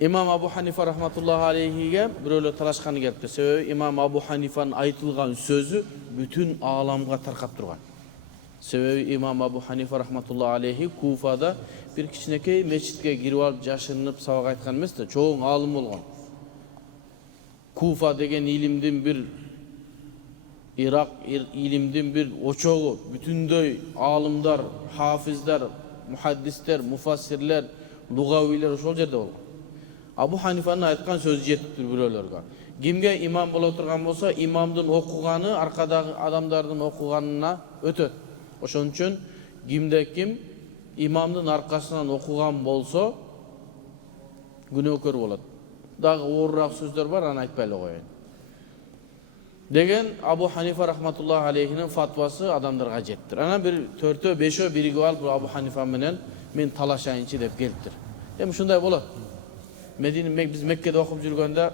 İmam Abu Hanifa rahmatullahi aleyhi'ye böyle talaşkanı gelipti. Sebebi İmam Abu Hanifa'nın aytılgan sözü bütün alamga tarqap turgan. Sebebi İmam Abu Hanifa rahmatullahi aleyhi Kufa'da bir kiçinekey meçitke girip alıp jaşınıp sabak aytkan emes de çoğun alim bolgan. Kufa degen ilimdin bir Irak ilimdin bir oçoğu, bütünдөй alimdar, hafizler, muhaddisler, mufassirler, lugaviler ошол жерде болгон. Abu Hanifa'nın aytkan sözü жетиптир бирөөлөргө. Kimge imam bola turgan bolsa, imamdın okugany arkadagı adamdardın okuganına ötөt. Oşon үчүн kimde kim imamdın arkasından okugan bolsa günөөkөр bolat. Dagı оорураак сөздөр бар, аны айтпай эле коеюн. Degen Abu Hanifa rahmatullahi aleyhinin fatvası adamlarga jettir. Ana bir 4'ö 5'ö birigi alıp Abu Hanifa menen men talaşayınçı dep geliptir. Hem şunday bolat. Biz Mekke'de okup жүрgöndө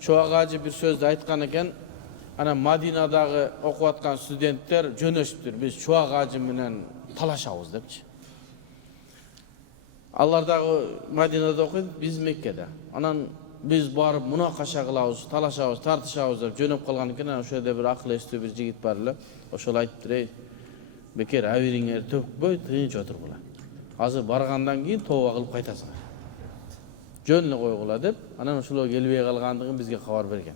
çoğak ağacı bir sözde aytkan eken, ana Madina'dagı okuvatkan studentler jönöşüptür. Biz çoğak ağacı menen talaşabız depçi. Allardagı Madina'da okuyup, biz Mekke'de. Anan biz barıp munakaşa kılabız, talaşabız, tartışabız dep jönöp kalgan eken, ana şöyle bir akıl estүү bir jigit bar эле. Oşol aytыптыр, ey beker абириңер төкпөй, тынч отур була. Азыр баргандан кийин тооба кылып кайтасыңар. Жөнлü koygula dep, anan ошоло келбей калгандыгын бизге кабар берген.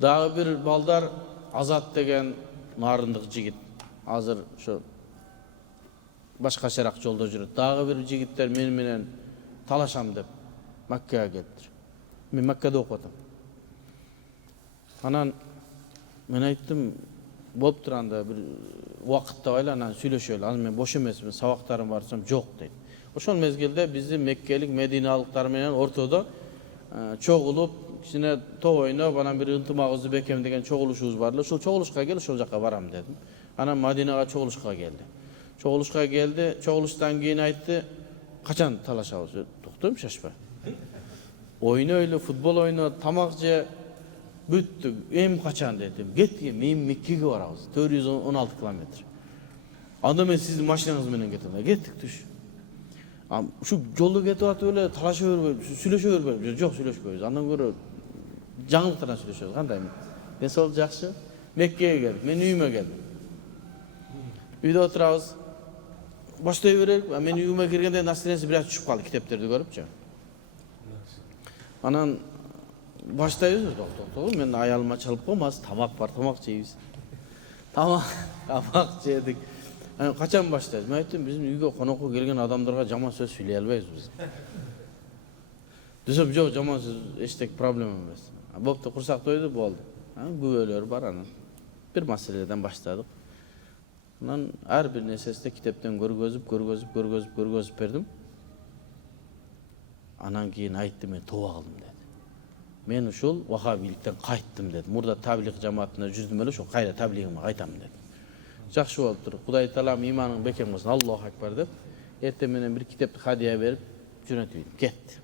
Дагы bir балдар Азат деген нарындык жигит. Азыр ошо башкачараак жолдо жүрөт. Дагы bir жигиттер менен талашам деп Маккага келиптир. Мен Маккада окуп атам. Анан мен айттым, болуптур анда bir убакыт табайлы, анан сүйлөшөлү. Ал мен бош эмесмин, сабактарым барсам, жок дейт. Ошол мезгилде биздин Меккелик Мединалыктар менен ортодо чогулуп, кичине топ ойноп, анан bir ынтымагыбызды бекем деген чогулушубуз бар эле. Ошол чогулушка кел, ошол жака барам дедим. Анан Мадинага чогулушка келди. Чогулушка келди, чогулуштан кийин айтты, качан талашабыз? Токтойм, шашпа. Ойнойлу, футбол ойно, тамак же, бүттү. Эми качан дедим. Кетти, мен Меккеге барабыз. 416 километр. Анда мен сиздин машинаңыз менен кетем. Кеттик түш. Şu jolda ketip atıp эле талашып бербейбиз, сүйлөшө бербейбиз. Жок, сүйлөшпөйбүз. Андан көрө жаңылыктардан сүйлөшөбүз. Кандай? Мен сол жакшы. Меккеге келдик. Мен үйүмө келдим. Үйдө отурабыз. Баштай берек. Мен үйүмө киргенде настроениясы бир аз түшүп калды, китептерди көрүпчү. Анан баштайбыз. Токтоо, мен аялыма чалып коем, азыр тамак бар, тамак жейбиз. Тамак жедик. Качан баштайбыз? Мен айттым, биздин үйгө конокко келген адамдарга жаман сөз сүйлөй албайбыз биз. Десем, жок, жаман сөз эчтек проблема эмес. Бопту, курсак тойду, болду. Күбөлөр бар анан. Бир маселеден баштадык. Анан ар бир нерсесинде китептен көргөзүп бердим. Анан кийин айтты, мен тооба кылдым деди. Мен ушул вахабиликтен кайттым деди. Мурда таблиг жамаатында жүрдүм эле, ошо кайра таблигиме кайтам деди. Жақсы болуптур. Кудай таалам иманың бекем болсын. Аллаху акбар деп, эртең менен бир китепти хадия берип, жөнөтүп кетти.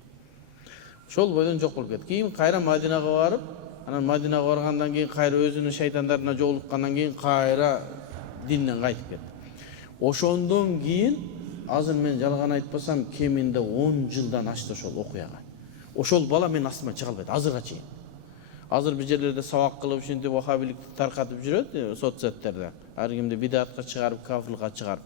Ошол бойдон жок болуп кетти. Кийин кайра Мадинага барып, анан Мадинага баргандан кийин кайра өзүнүн шайтандарына жолуккандан кийин кайра динден кайтып кетти. Ошондон кийин азыр мен жалган айтпасам, кеминде 10 жылдан ашты ошол окуяга. Ошол бала мен астыма чыга албайт азырга чейин. Азыр бир жерлерде сабак кылып, ушинтип вахабиликти таркатып жүрөт, соцсеттерде. Ар кимди бидатка чыгарып, кафирлыкка чыгарып.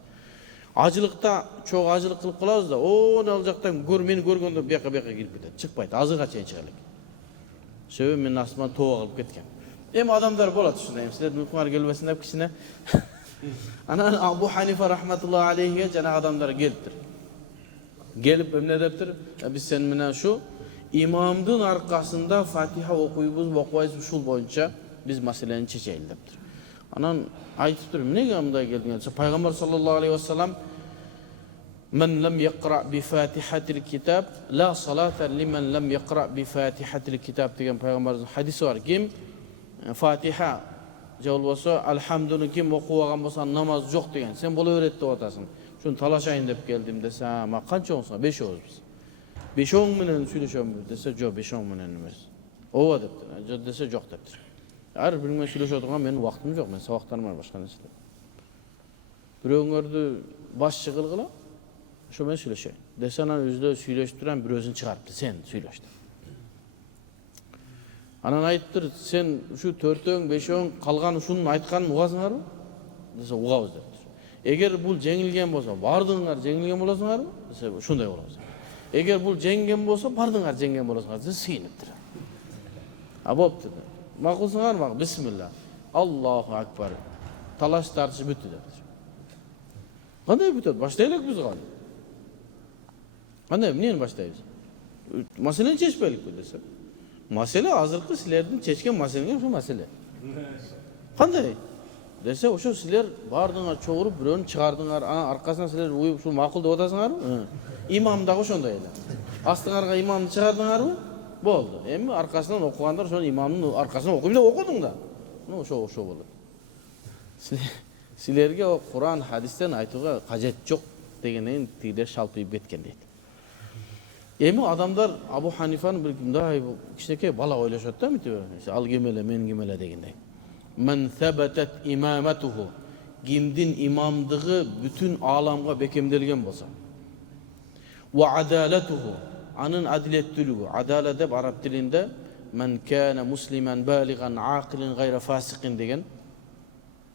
Ажылыкта чоң ажылык кылып калабыз да, ал жактан мени көргөндө бияка кирип кетет. Чыкпайт, азырга чейин чыга элек. Себеби мен астыма тооба кылып кеткен. Эми адамдар болот ушундай, силердин укмуңар келбесин деп кичине. Анан Абу Ханифа рахматуллахи алейхиге жана адамдар келиптир. Келип эмне дептир? Биз сен менен ушу имамдын аркасында Фатиха окуйбуз, окубайбыз, ушул боюнча биз маселени чечели дептир. Анан айтыптыр, эмнеге мындай келген? Пайгамбар саллаллаху алейхи вассалам "Мен лам яқра би Фатихатил китаб, ла салата лиман лам яқра би Фатихатил китаб" деген пайгамбардын хадиси бар. Ким Фатиха же болбосо Алхамдуну ким окубаган болсо намаз жок деген. Сен боло берет деп атасың. Шуну талашайын деп келдим десе, ма канчоңсуң? 5 оозбуз. 5 менен сүйлөшөмбү десе, жок, 5 менен эмес. Ооба дептир. Жок десе, жок дептир. Ар бир менен сүйлөшө турган менин убактым жок, мен сабактарым бар, башка нерсе. Бирөөңөрдү башчы кылгыла, ошо менен сүйлөшөйүн. desen ana özde süйлöştüren bir özün çıkarttı. Sen süйлöştün. Anan ayıptır, sen şu 4-өн, 5-өн kalgan şunun aytkanын ugasыңарбы? Dese ugabыз деп. Эгер бул жеңилген болсо, бардыңар жеңилген болосуңарбы? Десе ушундай болобуз. Эгер бул жеңген болсо, бардыңар жеңген болосуңар десе сыйыныптыр. А болупту. Макулсуңар мак, бисмилла. Аллаху акбар. Талаш тартыш бүттү деп. Кандай бүтөт? Баштайлык биз каны. Кандай, эмнени баштайбыз? Маселени чечпейликпи десе. Маселе азыркы силердин чечкен маселеңер ушу маселе. Кандай? Dese ошо силер бардыңар чогуруп бирөөнү чыгардыңар, анан аркасынан силер уюп ушул макул деп атасыңарбы? Имам дагы ошондой эле. Астыңарга имамды чыгардыңарбы? Болду. Эми аркасынан окугандар ошол имамдын аркасынан окуйм деп окудуң да. Ошо болот. Силерге Кур'ан, хадистен айтууга кажет жок дегенден тигилер шалпыйып кеткен дейт. Эми адамдар Абу Ханифаны бир мындай кичинекей бала ойлошот да, мынтип ал кемеле, мен кемеле дегендей. Men sebetet imamatuhu, kimdin imamdığı bütün alamga bekemdelgen bolsa. Ve adaletuhu, anın adilettülüğü. Adalet dep Arap dilinde men kana muslimen baligan aqilin gayra fasiqin degen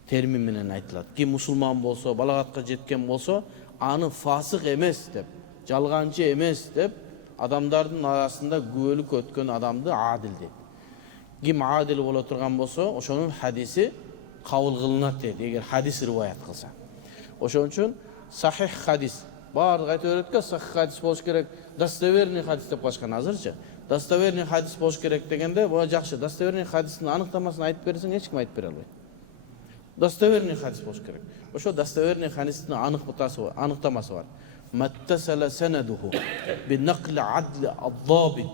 termin menen aytılат. Kim musulman bolsa, balagatga jetken bolsa, anı fasık emes dep, jalgancı emes dep adamdardın arasında güvölük ötkön adamdı adil deyt. Kim adil bola turgan bolsa, oşonun hadisi kabul kılınat deydi. Eğer hadis rivayet kılsa. Oşon üçün sahih hadis. Bardık ayta öğretken sahih hadis boluş gerek. Dastoverniy hadis dep kaçkan hazırca. Dastoverniy hadis boluş gerek degende bu jakşı. Dastoverniy hadisinin anıktamasını aytıp bersen hiç kim aytıp bere albayt. Dastoverniy hadis boluş gerek. Oşo dastoverniy hadisinin anıktaması var. Mattasala seneduhu bi naqli adli ad-dabit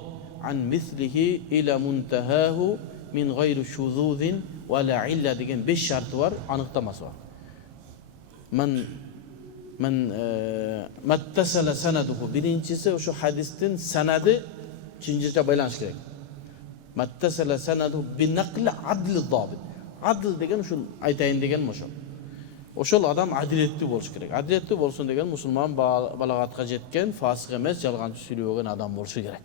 an mislihi ila muntahahu min gayri şuzuzin ve la illa degen 5 şartı var, anıktaması var. Mattasala seneduhu, birincisi şu hadistin senadı Çince'de baylanış gerek. Mattasala seneduhu bi naqli adli dabit. Adil degen şu aytayın degen moşol. Oşol adam adiletli boluş gerek. Adiletli bolsun degen musulman balagatga jetken, fasık emes, jalgancı süйлөгөн adam boluşu gerek.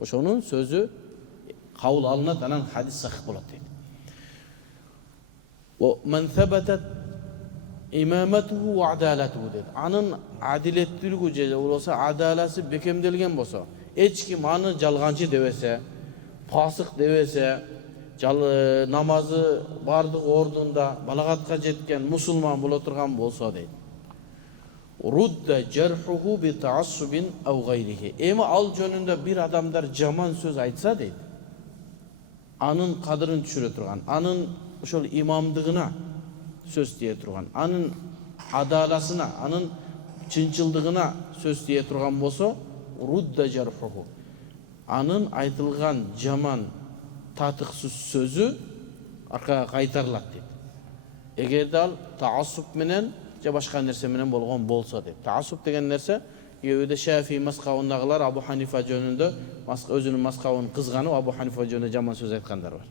Oşonun sözü kabul alınat, anan hadis sahih bolat deydi. O men sebetet imamatuhu ve adalatuhu dedi. Anın adiletliliği je bolsa, adalası bekemdelgen bolsa, hiç kim anı jalgancı debese, fasık debese, namazı bardık ordunda balagatga jetken musulman bola turgan bolsa deydi. Rudda cerhuhu bi taassubin ev gayrihi. Emi al jönünde bir adamlar jaman söz aytsa deydi. Anın kadırını düşüre turgan, anın şol imamdığına söz diye turgan, anın adalasına, anın çınçıldığına söz diye turgan bolsa, rudda cerhuhu. Anın aytılgan jaman tatıksız sözü arkaga kaytarılat deydi. Eger dal taassup menen же башка нерсе менен болгон болсо деп. Таасsup деген нерсе Yevde Şafii maskabındakiler Abu Hanife jönündө özünün maskabını kızganıp Abu Hanife jönündө jaman söz aytkanlar var.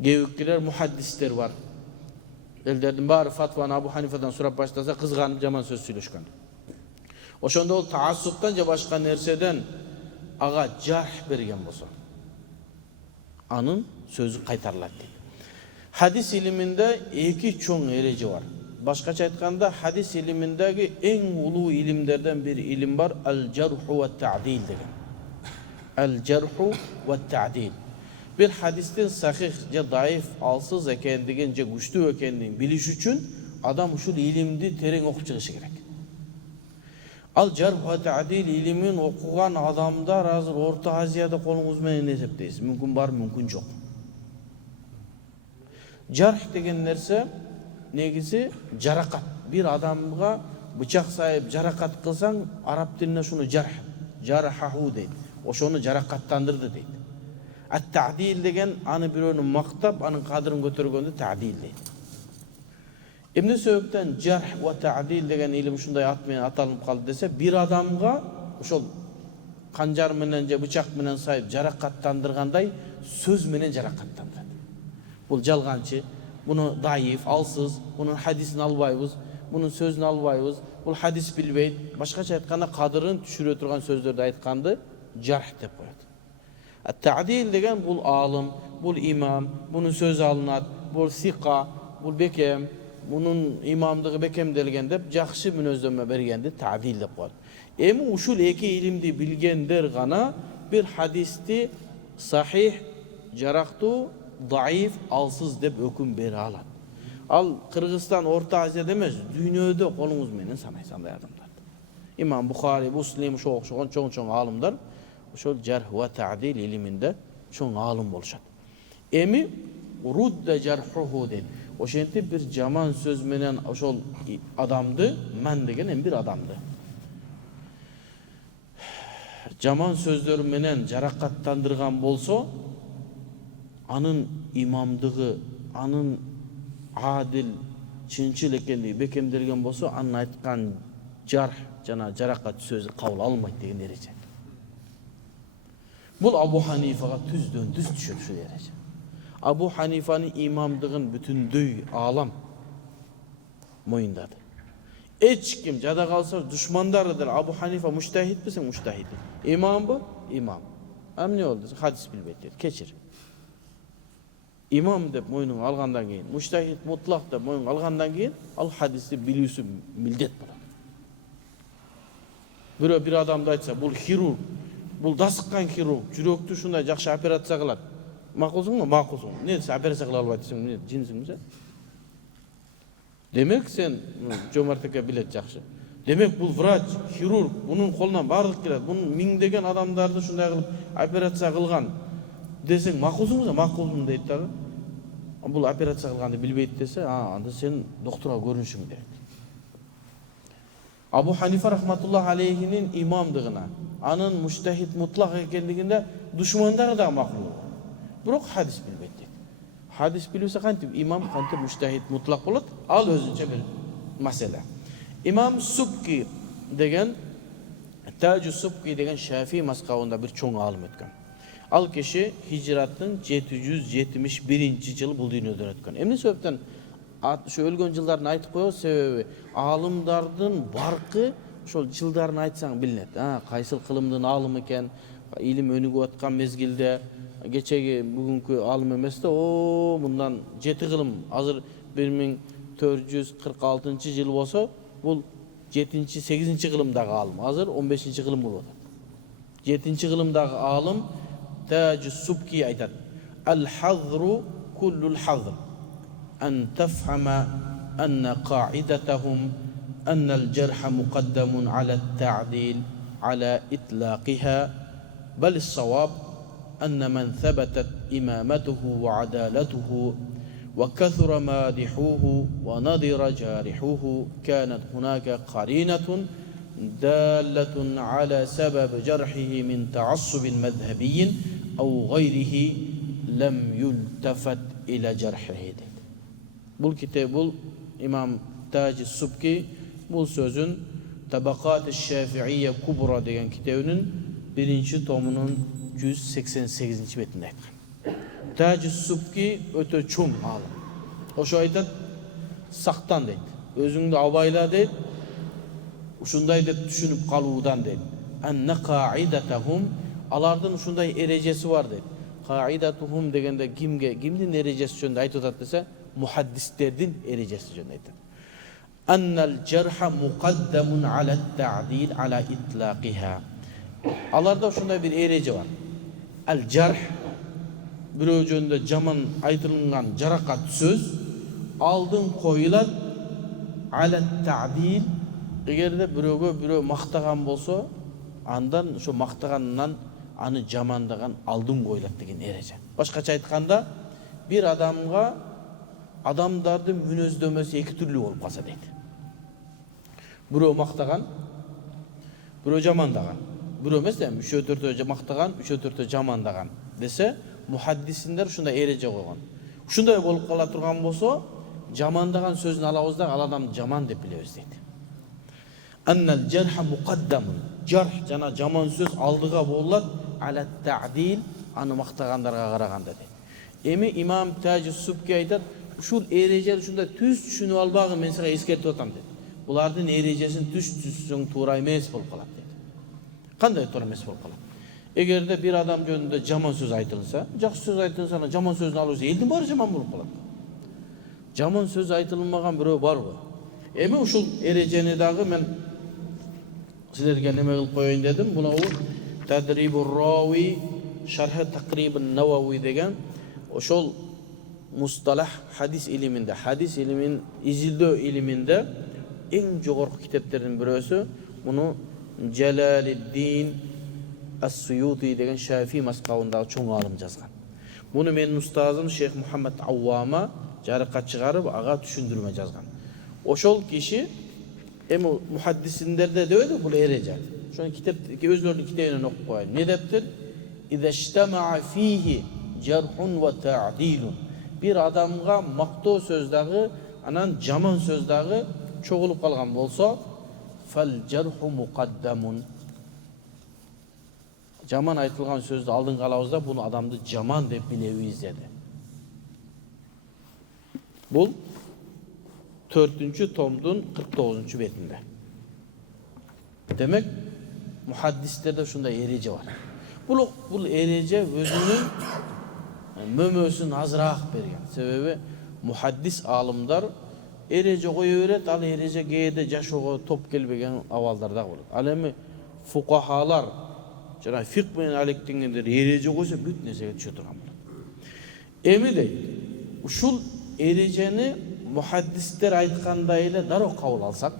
Gebikliler muhaddisler var. Ellerden bari fatvаны Abu Hanife'den surap başlasa kızganıp jaman söz süйлөшкөн. Oşonda ol taassuptan же башка нерседен ага jarh bergen bolsa, anın sözü kaytarılat deydi. Hadis iliminde iki çoğun ereci var. Başkaça aytkanda hadis ilimindeki en ulu ilimlerden bir ilim var. El-cerhu ve ta'dil degen. El-cerhu ve ta'dil. Bir hadistin sahih ya daif, alsız ekendigin ya güçlü ekendigin biliş üçün adam şu ilimdi tereң okup çıkışı gerek. Al-cerhu ve ta'dil ilimin okugan adamlar hazır Orta Asya'da kolunuz menen esepteyiz. Mümkün var, mümkün yok. Jarh degen nerse negisi jarakat. Bir adamga bıçak sayıp jarakat kılsan Arap diline şunu jarahahu deydi. Oşonu jarakattandırdı deydi. At-ta'dil degen anı biröөнү maktap, anın kadırın götürgöndü ta'dil deydi. Emne sebepten jarh ve ta'dil degen ilim şunday at menen atalınıp kaldı dese, bir adamga oşol kanjar menen je bıçak menen sayıp jarakattandırganday söz menen jarakattandırdı. Bul jalgancı, bunu daif, alsız, bunun hadisini albayız, bunun sözünü albayız, bul hadis bilbeyt, başkaça aytkanda kadırın düşüre turgan sözlörдү aytkandy jarh dep koyat. At-ta'dil degen bul alim, bul imam, bunun söz alınat, bul sika, bul bekem, bunun imamdığı bekemdelgen dep jakşı münözdöme bergendi ta'dil dep koyat. Emi uşul eki ilimdi bilgender gana bir hadisti sahih, jaraktуу, daif, alsız dep öküm bere alat. Al Kırgızstan, Orta Asya'da emez, dünyada kolunuz menen sanaysanday adamlar. İmam Bukhari, Muslim, çoğun alımlar, şol jarh ve ta'dil iliminde çoğun alım boluşat. Emi rudda jarhuhu deydi. Oşenti bir jaman söz menen şol adamdı, men degen bir adamdı. Jaman sözleri menen jarakattandırgan bolso, anın imamdığı, anın adil, çinçil ekenligi bekemdelgen bolso, anın aytkan jarh jana jarakat sözü kabul almayt деген ereje. Bul Abu Hanifa'ga tüzdön düz düşüp şu ereje. Abu Hanifa'nın imamdığın bütündöy alam moyundadı. Hiç kim jada kalsa düşmandarıdır. Abu Hanifa müştehit misin? Müştehit. İmam bu? İmam. Am ne oldu? Hadis bilbeyt dedi. Keçir. İmam dep moyunun algandan keyin, müştehit mutlak dep moyunun algandan keyin al hadisi bilүүsü mildet bolat. Bir adamda aytsa, bul xirurg, bul dasыккан xirurg, жүрөктү ушундай жакшы операция кылат. Макулсуңбу? Макулсуң. Не десе операция кыла албайсың, эмне жинсиңби сен? Demek sen Cömert'e bilet jakşı. Demek bul врач, хирург, bunun kolundan bardык келет. Bunun миңдеген adamlardı şunday kılıp operatsiya kılgan desең, макулсуңбу? Макулсуң дейт дагы. Bul operatsiya kılганды bilbeyt dese, anda sen doktora görünüşüң дейт. Abu Hanifa rahmatullah aleyhinin imamdığına, anın müştehit mutlak ekenliginde düşmanları da makul. Bırak hadis bilbeyt deyt. Hadis bilirse kantip imam, kantip müştehit mutlak bolat, al özünce bir mesele. İmam Subki degen, Tac-ı Subki degen Şafii maskavında bir çoğun alim etken. Al kişi hicratın 771. yılı bu dünyada ötken. Emni sebepten şu ölgön yıllarını aytıp koyuyor, sebebi alımdardın barkı şol yıllarını aytsaң bilinet. Kaysıl kılımdın alım eken, ilim önüge atkan mezgilde, geçegi bugünkü alım emes de bundan 7 kılım hazır 1446 yıl bolsa bul 7. 8. kılımdagı alım hazır 15. kılım bulup atat. 7. kılımdagı alım Tac-ı Subki aytat. El-hazru kullul hazr. En tefhama enne qa'idetahum ennel cerha mukaddemun ala ta'dil ala itlaqiha bel savab أن من ثبتت إمامته وعدالته وكثر مادحوه ونضر جارحوه كانت هناك قرينة دالة على سبب جرحه من تعصب مذهبي أو غيره لم يلتفت إلى جرحه. Bul kitap bul İmam Tac-ı Subki bul sözün Tabakat-ı Şafiiye Kubra degen kitabının 1. tomunun 188. betinde aytkan. Tac-ı Subki öte çum alım. Oşo aytat, saktan deyt. Özüңdü abayla deyt. Uşunday deyt düşünüp kalıudan deyt. Enne qa'idetahum, alardın uşunday erecesi var deyt. Qa'idatuhum degende kimdin erecesi jönde aytat dese, muhaddislerden erecesi jönde aytat. Ennel cerha mukaddemun ala ta'dil ala itlaqiha. Alarda şunda bir erece var. El-jarh, bir öjönde jaman aytılgan jarakat söz aldın koyulat ala ta'dil. Egerde biröö maktagan bolsa, andan şu maktagandan anı jamandagan aldın koyulat degen erece. Başkaça aytkanda bir adamga adamdardын münözдөмөsü iki türlü bolup kalsa deydi. Biröö maktagan, biröö jamandagan. Biröö emes de 3-4 maktagan, 3-4 jamandagan dese, muhaddisinler şunda erece koygan. Şunday bolup kala turgan bolsa, jamandagan sözünü alabız da al adam jaman dep bilebиз deydi. Annal jarha muqaddamun. Jarh jana jaman söz aldıga bolat ala ta'dil anı maktagandarga karaganda deydi. Emi İmam Tac-ı Subki aytat, uşul erejeli şunda tüz düşünüp albagı men size eskertip atam dedi. Bulardın erejesini түзсөң туура эмес болуп калат дейт. Кандай туура эмес болуп калат? Эгерде бир адам жөнүндө жаман сөз айтылса, жакшы сөз айтылса, жаман сөздүн алуусу элдин баары жаман болуп калат. Жаман сөз айтылмаган бирөө барбы? Эми ушул эрежени дагы мен силерге неме кылып коеюн дедим. Мына Tadribur Rawi Şerh Takribun Nawawi деген ошол мусталах hadis илиминде, hadis илимин изилдөө илиминде эң жогорку китептердин бирөөсү муну Jalaliddin As-Suyuti деген Шафи маскабындагы чоң алым жазган. Муну менин устазым Шейх Мухаммад Аввама жарыкка чыгарып, ага түшүндүрмө жазган. Ошол киши эми мухаддисиндерде дебеди бул эреже. Ошол китепти өзлөрүнүн китебинен окуп коеюн. Не дептир? Идаштамаа фихи жархун ва та'дилун. Bir адамга мактоо сөз дагы, анан жаман сөз дагы чогулуп калган болсо, фал жарху муқаддамун. Жаман айтылган сөздү алдыңга алабыз да, бул адамды жаман деп билебиз деди. Бул 4-cü tomdun 49-cü betinde. Demek muhaddislerde şunda ereje var. Bul ereje özünün mömösün azırak bergen. Sebebi muhaddis alımlar ereje koyuveret, al ereje geyde jaşogo top kelbegen avallarda olur. Al emi fuqahalar, jana fiqh menen alektengenler ereje koysa büt nesege düşe turgan bolat. Emi de uşul erejeni muhaddisler aytkандай эле дароо кабыл алсак,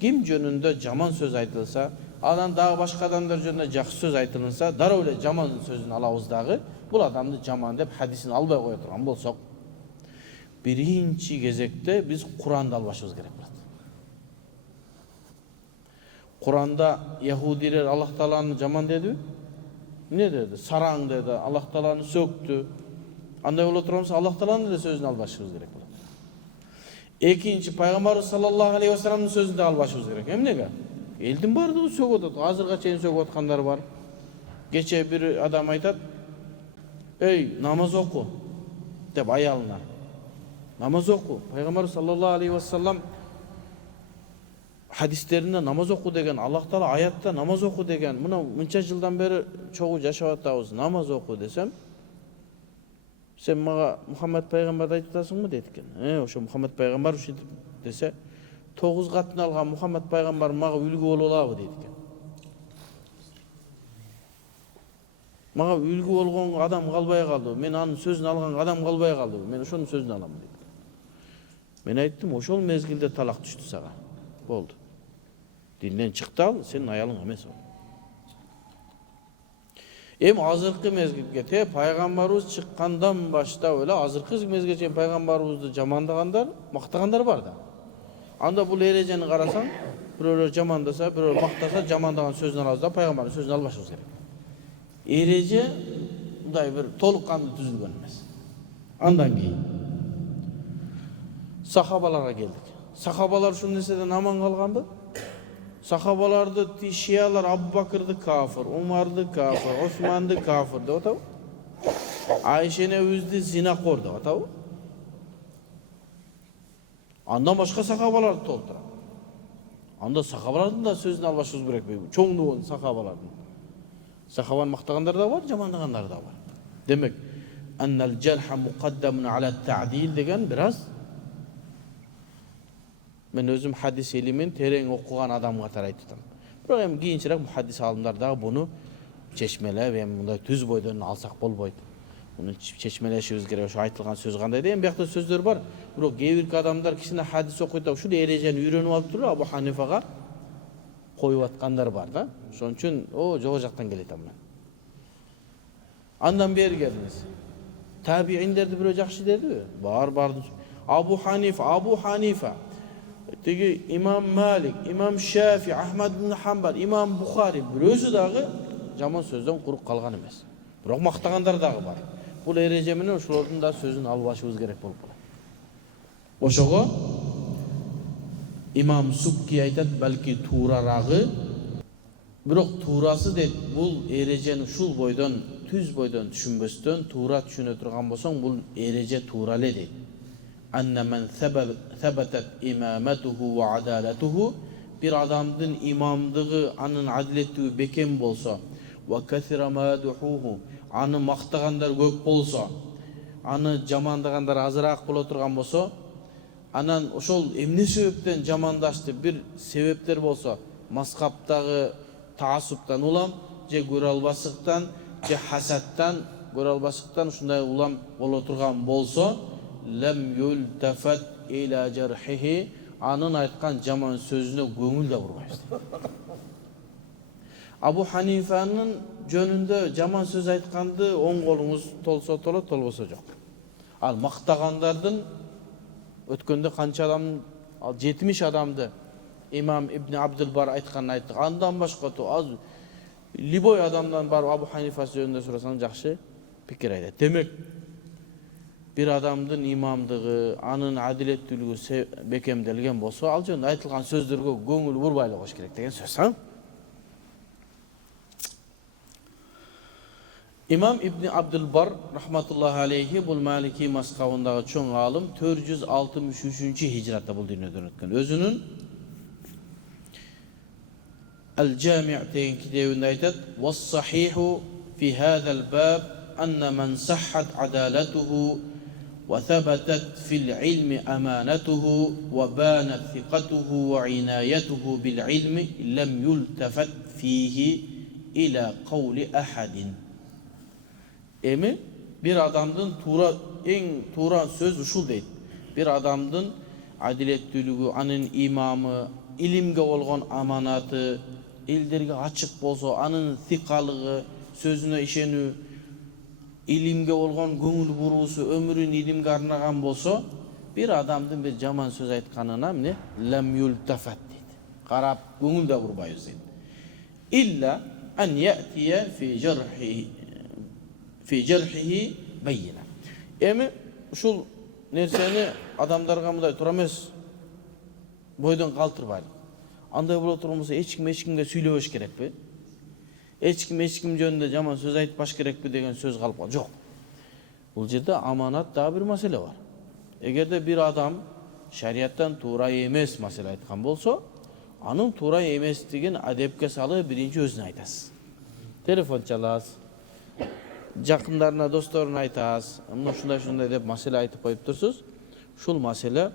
ким жөнүндө жаман сөз айтылса, анан дагы башка адамдар жөнүндө жакшы сөз айтылса, дароо эле жаман сөзүн алабыз дагы, бул адамды жаман деп хадисин албай кое турган болсок, биринчи кезекте биз Куранды албашыбыз керек болот. Куранда яһудилер Аллах Тааланы жаман дедиби? Эмне деди? Сараң деди, Аллах Тааланы сөктү. Андай боло турганса, Аллах Тааланын да сөзүн албашыбыз керек болот. Экинчи пайгамбар саллаллаху алейхи ва салламдын сөзүн да албашыбыз керек. Эмнеге? Элдин баардыгы сөгүп атат. Азырга чейин сөгүп аткандар бар. Кече бир адам айтат: "Ey, намаз оку" деп аялына. Намаз оку. Пайгамбар саллаллаху алейхи ва саллам хадистеринде намаз оку деген, Аллах Таала аятта намаз оку деген, мына мынча жылдан бери чогуу жашап атабыз, намаз оку десем, sen maga Muhammed Peygamber'de aytasın mı dedi ekan. Ошо Muhammed Peygamber ушинтип dese, 9 katını algan Muhammed Peygamber maga үлgü боло алабы dedi ekan. Maga үлgü болгон адам калбай калды. Мен анын сөзүн алган адам калбай калды. Мен ошонун сөзүн алам dedi. Мен айттым, ошол мезгилде талак түштү сага. Болду. Динден чыкты ал, сенин аялың эмес ол. Эми азыркы мезгилге пайгамбарыбыз чыккандан баштап эле азыркы мезгилге чейин пайгамбарыбызды жамандагандар, мактагандар бар да. Анда бул эрежени карасаң, бирөөлөр жамандаса, бирөөлөр мактаса, жамандаган сөзүн алабыз да, пайгамбардын сөзүн албашыбыз керек. Эреже мындай бир толук канды түзүлгөн эмес. Андан кийин сахабаларга келдик. Сахабалар ушул нерседен аман калганбы? Sahabalarda Şialar Abu Bakır'dı kafir, Umar'dı kafir, Osman'dı kafir de otav. Ayşe'ne üzdü zinakor da otav. Andan başka sahabalar toltura. Anda sahabaların da sözünü albaşız gerek bey. Çoğunluğu sahabaların. Sahaban maktağanlar da var, jamandaganlar da var. Demek ennel cerha mukaddemun ala ta'dil degen biraz men özüm hadis ilimin tereң okugan adam katары ayttam. Bирок эми кийинчерээк muhaddis алымдар дагы буну чечмелеп, эми мындай түз бойдон алсак болбойт. Муну чечмелешибиз керек. Ошо айтылган сөз кандай да, эми биякта сөздөр бар. Бирок кээ бир адамдар кичине hadis окуйт, ушул эрежени үйрөнүп алып туруп Абу Ханифага коюп аткандар бар да. Ошон үчүн жогу жактан келет мен. Андан бери келдиңиз. Табииндерди бирөө жакшы дедиби? Барды. Абу Ханифа Tegi İmam Malik, İmam Şafi, Ahmad bin Hanbal, İmam Bukhari birөөsү dagы жаман сөздөн курук калган эмес. Бирок мактагандар дагы бар. Бул эреже менен ошолордун да сөзүн албашыбыз керек болуп калат. Ошого İmam Sukki айтат, балки туурарагы, бирок туурасы дейт, бул эрежени ушул бойдон, түз бойдон түшүнбөстөн туура түшүнө турган болсоң, бул эреже туура эле дейт. anna man thabatat imamatuhu wa adalatuhu, bir adamdın imamdığı, anın adiletligi bekem bolsa, wa kathira maduhuhu, anı maqtagandar көп bolsa, anı jamandagandar azıraaq bola turgan bolsa, anan ошол эмне себептен жамандашты bir себептер болса, мазхабтагы таассуптан улам, же көрө албаслыктан, же хасаттан, көрө албаслыктан ушундай улам боло турган болсо, лем юлтафат ila jarhihi, anın aytkan жаман сөзүнө көңүл да бурбайбыз. Abu Hanifa'nın жөнүндө жаман сөз айтканды оң колуңуз толсо толот, толбосо жок. Ал мактагандардын өткөндө канча адам, ал 70 адамды İmam İbn Abdülbar aytkanын ayттык. Андан башка аз любой адамдан барып Abu Hanifa жөнүндө сурасаң жакшы пикир айтат. Демек, bir адамдын имамдыгы, анын адилеттүүлүгү бекемделген болсо, ал жөнүндө айтылган сөздөргө көңүл бурбайлы кош керек деген сөз. İmam İbn Abdülbar rahmatullahi aleyhi bul Maliki mazhabındagı çoğ alim 463 hicratta bul dünyadan ötken. Özünün El-Cami' degan kitabında aytat: "Was-sahihu fi hadal bab anna man sahhat adalatuhu ve thabatat fil ilmi amanatuhu ve banat thiqatuhu ve inayatuhu bil ilmi lem yultafat fihi ila qawli ahadin." Emi bir adamdın en tuğra söz uşul deydi. Bir adamdın adilettүүлүгү, anın imamı, ilimge olgan amanatı, elderge açık bolsa, anın thikalığı, sözüne işenүү, ilimge olgan көңүл burusu, ömrün ilimge arnagan bolsa, bir adamdın bir jaman söz aytkanına mine lem yultafat deydi. Qarap көңүл da burbayız deydi. İlla an ya'tiye fi cerhihi beyyine. Emi uşul nerseni adamlarga mындай тура эмес бойдон калтырбайлы. Андай боло турмаса эч кимге сүйлөбөш керекпи? Эч ким жөнүндө жаман сөз айтпаш керекпи деген сөз калып калды. Жок. Бул жерде аманат дагы бир маселе бар. Эгерде bir адам шарияттан туура эмес маселе айткан болсо, анын туура эместигин адепке салып биринчи өзүнө айтасыз. Телефон чаласыз. Жақындарына, досторына айтасыз. Мына ушундай деп маселе айтып коюп турсуз. Ушул маселе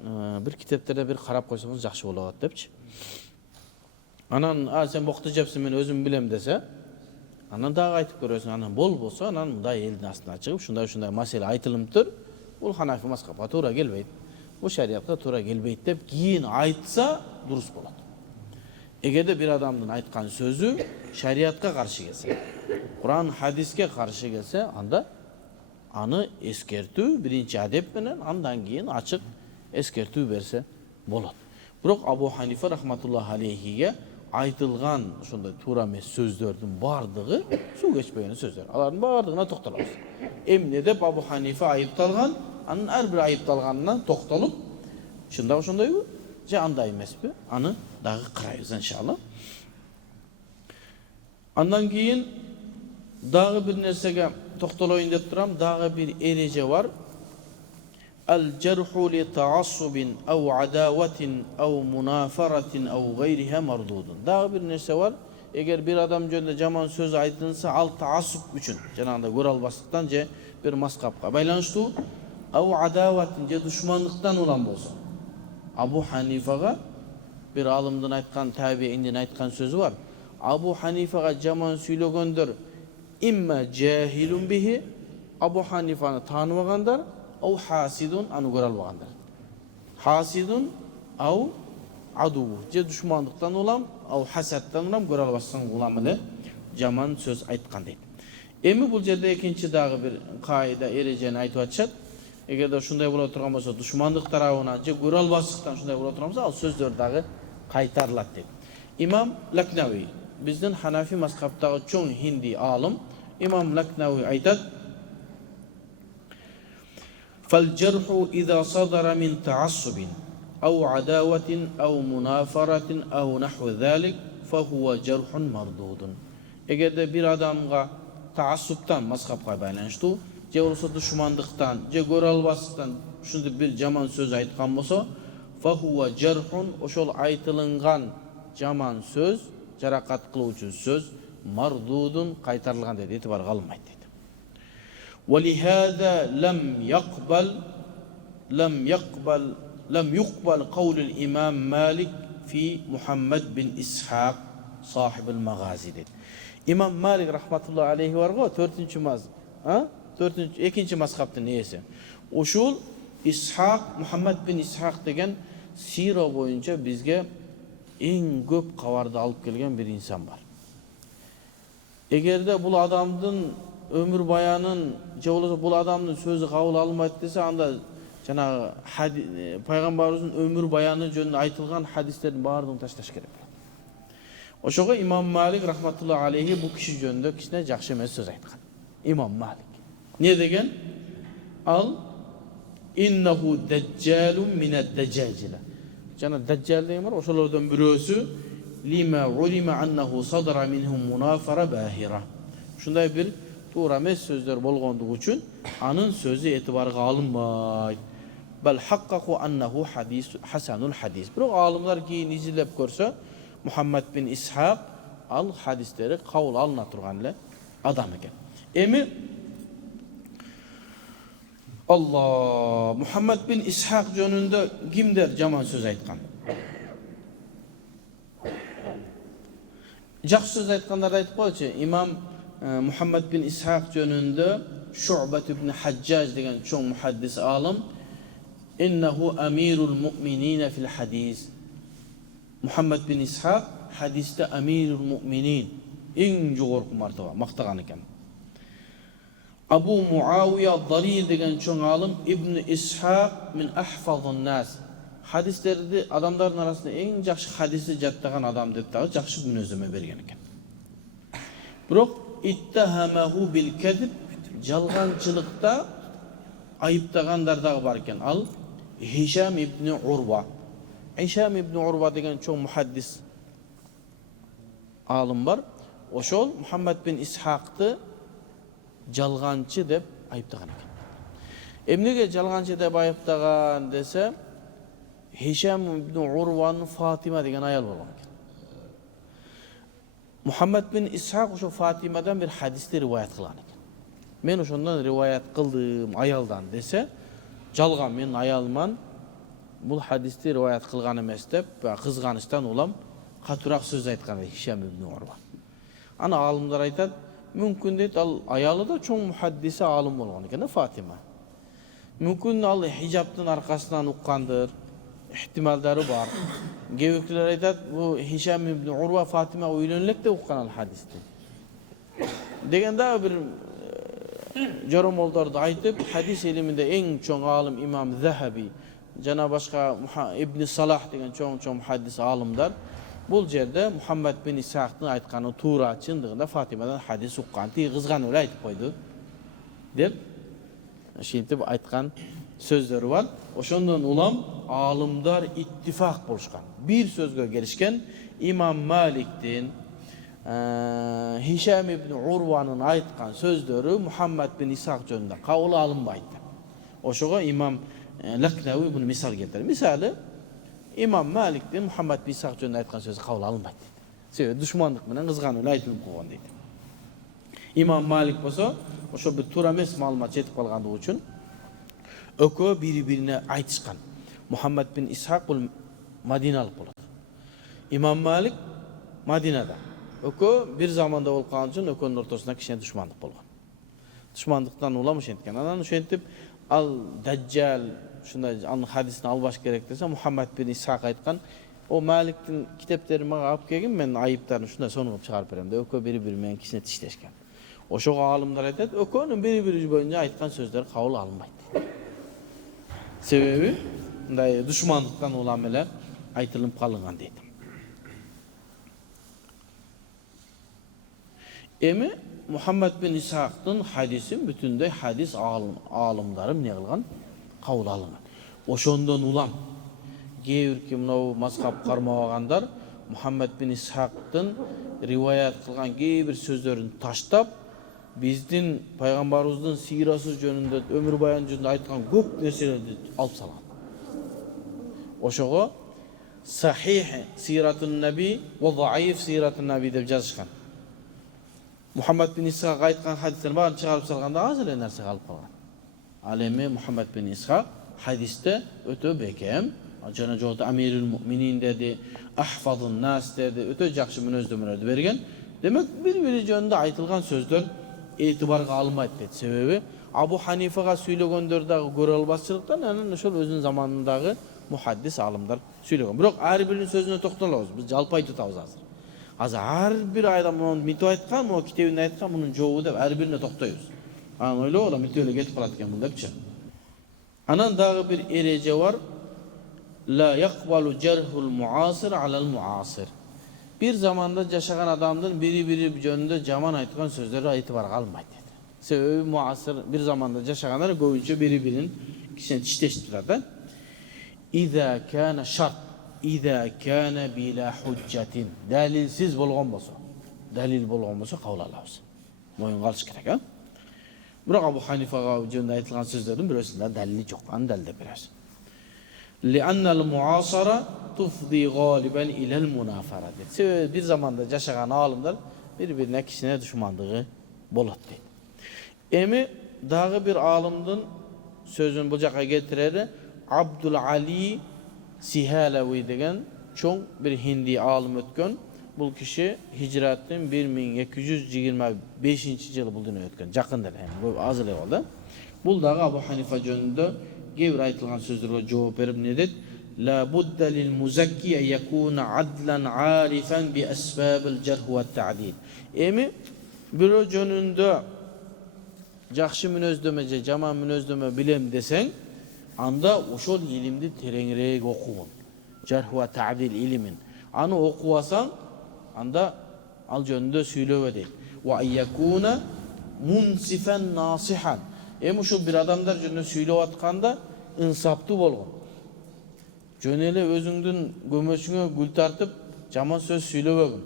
bir китептерде bir карап койсоңуз жакшы болот депчи. Анан сен бокты жепсиң, мен өзүм билем десе, анан дагы айтып көрөсүң. Анан болбосо, анан мындай элдин астына чыгып, ушундай маселе айтылымтыр. Бул Ханафи мазхабына туура келбейт. Бул шариятка туура келбейт деп кийин айтса дурус болот. Эгерде bir адамдын айткан сөзү шариятка каршы келсе, Kur'an hadisке karşı gelse, anda anı eskertүү birinci adep menен, andan keyin açık eskertүү berse bolot. Biroq Abu Hanifa rahmatullohi alayhiga aytılgan ошондой туура эмес сөздөрдүн бардыгы суу кечпеген сөздөр. Алардын бардыгына токтолобуз. Эмне деп Abu Hanifa айыпталган, анын ар бир айыпталганына токтолуп, чында ошондойбу же андай эмеспи? Аны дагы карайбыз иншалла. Andan keyin dagı bir nersege toktoloyun dep turam, dagı bir ereje var. El-cerhu li taassubin ev adavetin ev munafaratin ev gayriha mardudun. Dagı bir nerse var. Eğer bir adam jönündө jaman söz aytılsa, al taassup üçün, janagında көрө албастыктан же bir maskapka baylanıştуу, ev adavetin je düşmanlıktan ulan bolsa. Abu Hanifa'ga bir alımdan aytkan, tabiinden aytkan sözü var. Abu Hanifa'ga jaman süylөгөндөр imma jahilun bihi, Abu Hanifa'nı tanımagandar, o hasidun, anı görө албагandar. Hasidun au adu, je düşmanlıktan ulam, au hasattan ulam, görө албастан ulam ele jaman söz aytkan deydi. Emi bul jerde ekinci dagı bir kaida erejeni aytıp atышат. Egerde ушундай боло турган болсо, düşmanlık tarabынан je görө албастыктан ушундай боло турган болсо, ал сөздөр дагы кайтарылат дейт. İmam Laknavi, bizden Hanafi mazhabdagi çoğ hindi alim İmam Laknavi aytat: "Fal-cerhu iza sadara min ta'assubin aw adawatin aw munafaratin aw nahwu zalik fa huwa cerhun mardudun." Egerde bir adamga taassubtan mazhabga baylanıştуу, же болsa düşmandıktan, je göre albaslıktan şunday bir jaman söz aytkan bolsa, fa huwa jarhun, oşol aytılıngan jaman söz, jarakat kılıuçu söz, mardudun kaytarılgan dedi, etibar alınmaydı dedi. Ve lihada lem yuqbal kavlul İmam Malik fi Muhammed bin İshak sahibul Magazi dedi. İmam Malik rahmetullahi aleyhi var go 4-nji maz, ha? 2-nji mazhabtın iyesi. Oşul İshak, Muhammed bin İshak degen sira boyunca bizge en köp kavardı alıp gelgen bir insan var. Egerde bul adamdın ömür bayanın, je bolsa bul adamdın sözü kabul alınmaydı dese, anda jana Peygamberimizin ömür bayanı jönündө aytılgan hadislerin bardığını taştaş gerek. Oşoga İmam Malik rahmetullahi aleyhi bu kişi jönündө kişine jakşı emes söz aytkan. İmam Malik. Ne degen? Al innehu deccalun mined deccacile. Jana deccal degen var, oşolardan birösü lima ulima annahu sadara minhum munafara bahira. Şunday bir tuğra emes sözler bolgondugu üçün anın sözü etibarga alınmayt. Bel haqqaqu annahu hasanul hadis. Birok alımlar keyin izilep görse Muhammed bin İshak al hadisleri kavul alına turgan adam eken. Emi Allah, Muhammed bin İshak jönündө kimler jaman söz aytkan? Jakşı söz aytkanlar aytıp koyçu. İmam Muhammed bin İshak jönündө Şu'bet ibn Haccac degen çoğ muhaddis alım, innehu amirul mu'minine fil hadis. Muhammed bin İshak hadiste amirul mu'minin, en jogorku martaba maktagan eken. Abu Muaviye Dari degen çoğ alım, İbn İshak min ahfazun nas. Hadisleri adamların arasında en jakşı hadisi jattagan adam dep dagı jakşı münözeme bergen eken. Birok ittahamahu bil kedib, jalgançılıkta ayıptaganlar da var eken. Al Hişam ibn Urva. Hişam ibn Urva degen çoğ muhaddis alım var. Oşol Muhammed bin İshak'tı jalgançı dep ayıptagan eken. Emnege jalgançı dep ayıptagan dese, Hişam ibn Urva'nın Fatima degen ayal bolgan eken. Muhammed bin İshak oşo Fatima'dan bir hadisli rivayet kılan eken. Men oşondan rivayet kıldım ayaldan dese, jalgan men ayalman bu hadisli rivayet kılgan emes dep kızganıştan ulam katurak söz aytkan Hişam ibn Urva. Ana alımlar aytat, mümkün deyt al ayalı da çoğ muhaddisi alım bolgan eken Fatima. Mümkün al hijabtın arkasından ukkandır, ihtimaldары var. Gebekliler aytat, bu Hişam ibn Urva Fatima öýlenlek de ukkan al hadisти. Degen daha bir joromoldardy aytıp, hadis iliminde en çoğ alım İmam Zahabi, jana başka İbn Salah degen çoğ muhaddis alımlar bul jerde Muhammed bin İshak'ın aytkany tuğra çındığında Fatima'dan hadis ukkan, ti kızgan öyle aytıp koydu dep şintip aytkan sözleri var. Oşondan ulam alımlar ittifak boluşkan. Bir sözgö gelişken İmam Malik'tin Hişam ibn Urva'nın aytkan sözleri Muhammed bin İshak jönünde kabul alınmaydı. Oşoga İmam Laknavi bunu misal getirir. Misali İmam Malik'tin Muhammed bin İshak jönünde aytkan sözü kabul alınmaydı. Sebep düşmanlık menen kızganyp aytılıp koygan deydi. İmam Malik bolsa oşo bir tuğra emes malumat jetip kalgandygy üçün ökö biri-birine aytışkan. Muhammed bin İshak bul Madinalık bolat. İmam Malik Madinada. Ökö bir zamanda bolup kalgan üçün ökönün ortasında kişine düşmanlık bolgan. Düşmanlıktan ulamış etken. Anan şentip al Dajjal şunday anın hadisini albaş gerek dese Muhammed bin İshak aytkan, o Malik'tin kitaplarını maga alıp kelgin, men ayıplarını şunday sonup çıkarıp berem de ökö biri-biri menen kişine tişleşken. Oşo alımlar aytat, ökönün biri-biri boyunca aytkan sözler kabul alınmaydı. Sebebi mындай düşmanlıktan ulan mele aytılıp kalıngan deydi. Emi Muhammed bin İshak'ın hadisin bütünde hadis alımları ne kılgan? Kabul alıngan. Oşondan ulan geýürki mınav mazhab karmagandar Muhammed bin İshak'ın rivayet kılgan bir sözlerini taştap биздин пайгамбарыбыздын сыйрасы жөнүндө, өмүр баяны жөнүндө айткан көп нерселерди алып салган. Ошого Sahih Siratun Nabi ve Zayıf Siratun Nabi деп жазышкан. Muhammed bin İshak aytқан hadisтерин баарын чыгарып салганда аз эле нерсе калып калган. Ал эми Muhammed bin İshak hadiste өтө бекем, жана жоготу Amirul Mu'minin dedi, Ahfazun Nas dedi, өтө жакшы мүнөздөмөлөрдү берген. Демек бири-бири жөнүндө айтылган сөздөр этибарга алынбайт дейт. Себеби Абу Ханифага сүйлөгөндөр дагы көрө албаштыктан анан ошол өзүнүн заманындагы muhaddis alımlar söylüyor. Bırak her birinin sözüne toxtalabız. Biz jalpay tutabız hazır. Her bir adam onu mito aytkan, o kitabında aytkan bunun çoğu da her birine toxtayız. Ana öyle ola mito öyle getip kalatken bunda biçe. Anan dağı bir erece var. La yakbalu cerhul muasir alal muasir. Bir zamanda yaşayan adamdan biri yönünde caman aytkan sözleri itibar almaydı dedi. Sebebi muasir bir zamanda yaşayanlar koyunca birinin kişinin çiteştirdi. İza kana şart, iza kana bila hujjatin. Dalilsiz bolğan bolsa, dalil bolğan bolsa kabul alabız. Moyun qalış kerek ha. Biroq Abu Hanifaga jönündө aytılgan sözlerдің birösünde dalili жоқ, аны dalilde biraz. Li'annal muasara tufdi galiban ilal munafara. Sebebi bir zamanda yaşagan alımlar bir-birine kişine düşmanlığı bolat deydi. Emi dağı bir alımdın sözün bu jaka getireri Abdul Ali Sihalawi degen çoğ bir Hindi alım ötken. Bu kişi hicratin 1225 yılı bulduğunu ötken. Jakındır yani. Bu az ele oldu. Bu dağı Abu Hanifa jönündө gebir aytılgan sözlerге жооп берип ne dedi? La budda lil muzakki an yakuna adlan arifan bi asbabil jarh ve ta'dil. Emi bir jönündө jakşı münözdöme je jaman münözdöme bilem deseng, anda oşol ilimdi terеңирээк окугун. Jarh ve ta'dil ilimin. Аны okuwasan anda al jönündө süylöbe deyt. Ve ayyakuna munsifan nasihan. Emi şu bir adamlar jönündө süylöp atkanda insaptуу болгон. Жөн эле өзүңдүн көмөчүңө гүл тартып, жаман сөз сүйлөбөгүн.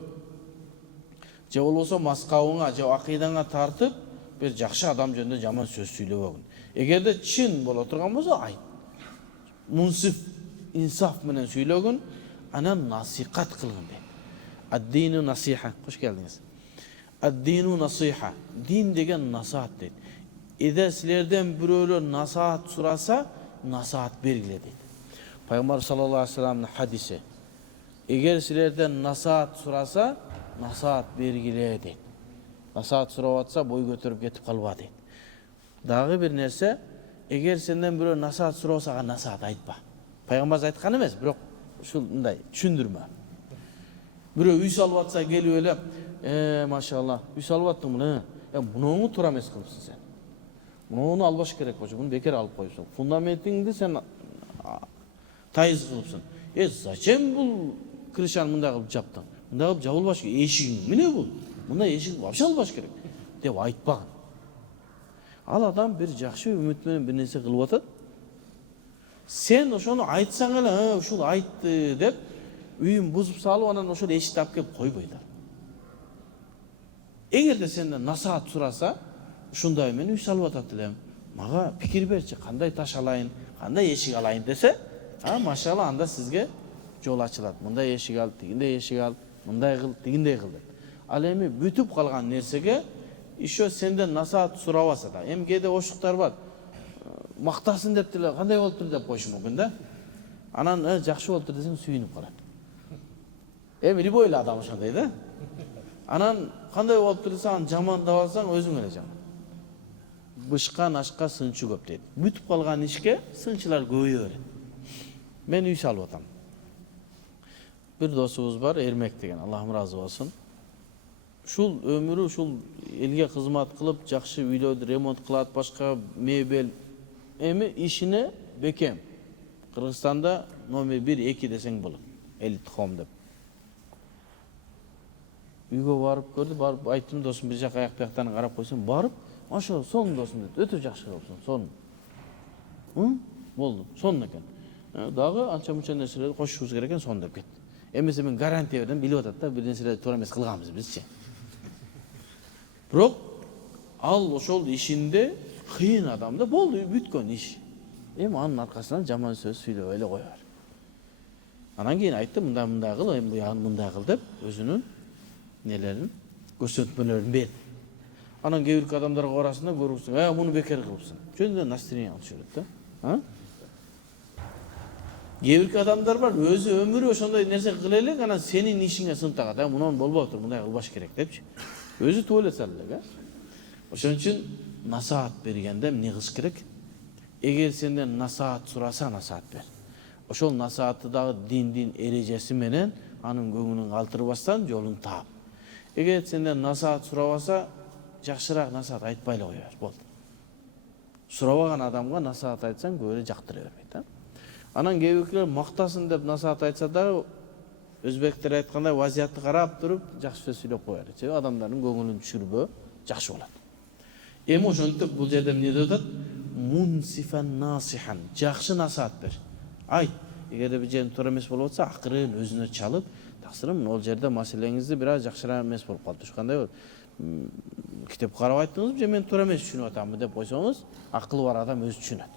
Же болбосо маскабыңа, же акыйдаңа тартып, bir жакшы адам жөнүндө жаман сөз сүйлөбөгүн. Эгерде чын боло турган болсо айт. Мунсиф, инсаф менен сүйлөгүн, анан насихат кылгын дейт. Ad-dinu nasiha. Hoş geldiniz. Ad-dinu nasiha. Din деген насаат дейт. Эде силерден бирөөлөр насаат сураса, насаат бергиле дейт. Пайгамбар саллаллаху алейхи вассаламдын хадиси. Эгер силерден насаат сураса, насаат бергиле дейт. Насаат сурап атса, бой көтөрүп кетип калба дейт. Дагы бир нерсе, эгер сенден бирөө насаат сураса, сага насаат айтпа. Пайгамбар айткан эмес, бирок ушундай түшүндүрмө. Бирөө үй салып атса, келип эле, машалла, үй салып аттыңбы? Муну туура эмес кылыпсың сен. Муну албаш керек болчу, муну бекер алып коюпсуң. Фундаментиңди сен тайыз кылыпсың. Зачем бул крышаны мындай кылып жаптың? Мындай кылып жабылбаш керек. Эшигиң эмне бул? Мындай эшик вообще албаш керек деп айтпаган. Ал адам бир жакшы үмүт менен бир нерсе кылып атат. Сен ошону айтсаң эле, ушул айтты деп үйүн бузуп салып, анан ошол эшикти алып келип койбойдур. Эгерде сенден насаат сураса, ушундай мен үй салып атат элем. Мага пикир берчи, кандай таш алайын, кандай эшик алайын десе, машалла анда сизге жол ачылат. Мындай эшик ал, тигиндей эшик ал, мындай кыл, тигиндей кыл деп. Ал эми бүтүп калган нерсеге еще сенден насаат сурабаса да. Эми кээде ошуктар бар. Мактасын деп деле, кандай болуптур деп коюшу мүмкүн да. Анан жакшы болуптур десең сүйүнүп калат. Эми любой адам ошондой да. Анан кандай болуптур десең, жамандап алсаң өзүң эле жаман. Бышкан ашка сынчы көп дейт. Бүтүп калган ишке сынчылар көбөйө берет. Мен үй салып атам. Bir досубуз бар, Эрмек деген, Аллахым разы болсун. Ушул өмүрү ушул элге кызмат кылып, жакшы үйлөрдү ремонт кылат, башка мебель. Эми ишине бекем. Кыргызстанда номер 1-2 десең болот. Элит хом деп. Үйгө барып көрдү, барып айттым, досум бир жака аяк-бияктарын карап койсом, барып, ошо сонун досум деп, өтө жакшы болсун, сонун. Болду, сонун экен. Дагы анча-мунча нерселерди кошушубуз керек экен, сонун деп кетти. Эмесе мен гарантия берем, билип атат да, бир нерселерди туура эмес кылганбыз бизчи. Бирок Al ошол ишинде кыйын адамда болду, бүткөн иш. Эми анын аркасынан жаман сөз сүйлөп эле кое бер. Анан кийин айтты, мындай кыл, эми буягын мындай кыл деп өзүнүн нелерин, көрсөтмөлөрүн берди. Анан кээ бир адамдарга барасың да көрүрсүң, муну бекер кылыпсың. Жөндөн настроение алып жүрөт да. Кээ бир адамдар бар, өзү өмүрү ошондой нерсе кыла элек, анан сенин ишиңе сын тагат, мунун болбоп тур, мындай кылбаш керек депчи. Өзү туп эле сал элек, Ошон үчүн насаат бергенде эмне кылыш керек? Эгер сенден насаат сураса, насаат бер. Ошол насаатты дагы диндин эрежеси менен анын көңүлүн калтырбастан жолун таап. Эгер сенден насаат сурабаса, жакшыраак насаат айтпай эле кое бер, болду. Сурабаган адамга насаат айтсаң көбүрөөк жактыра бербейт, Анан кээ биркилер мактасын деп насаат айтса да, өзбектер айткандай вазиятты карап туруп жакшы сөз сүйлөп кое бер. Себеби адамдардын көңүлүн түшүрбөө жакшы болот. Эми ошентип бул жерде эмне деп атат? Мунсифан насихан. Жакшы насаат бер. Айт, эгерде бир жерин туура эмес болуп атса, акырын өзүнө чалып, таксырым ол жерде маселеңизди бир аз жакшыраак эмес болуп калды. Ушкандай болот. Китеп карап айттыңызбы, же мен туура эмес түшүнүп атамбы деп койсоңуз, акылы бар адам өзү түшүнөт.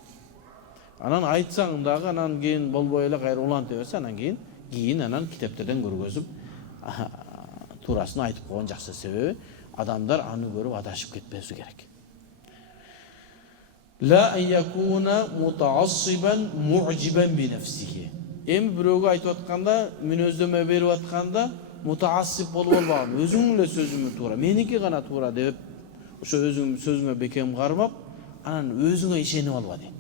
Анан айтсаң дагы, анан кийин болбой эле кайра уланта берсе, анан кийин анан китептерден көргөзүп, туурасын айтып койгон жакшы. Себеби адамдар аны көрүп адашып кетпеси керек. La an yakuna mutaassiban mu'jiban bi nafsihi. Эми бирөөгө айтып атканда, мүнөздөмө берип атканда, мутаассиб болуп албаган. Өзүң эле сөзүмө туура, меники гана туура деп, ошо өзүң сөзүмө бекем кармап, анан өзүңө ишенип алба дейт.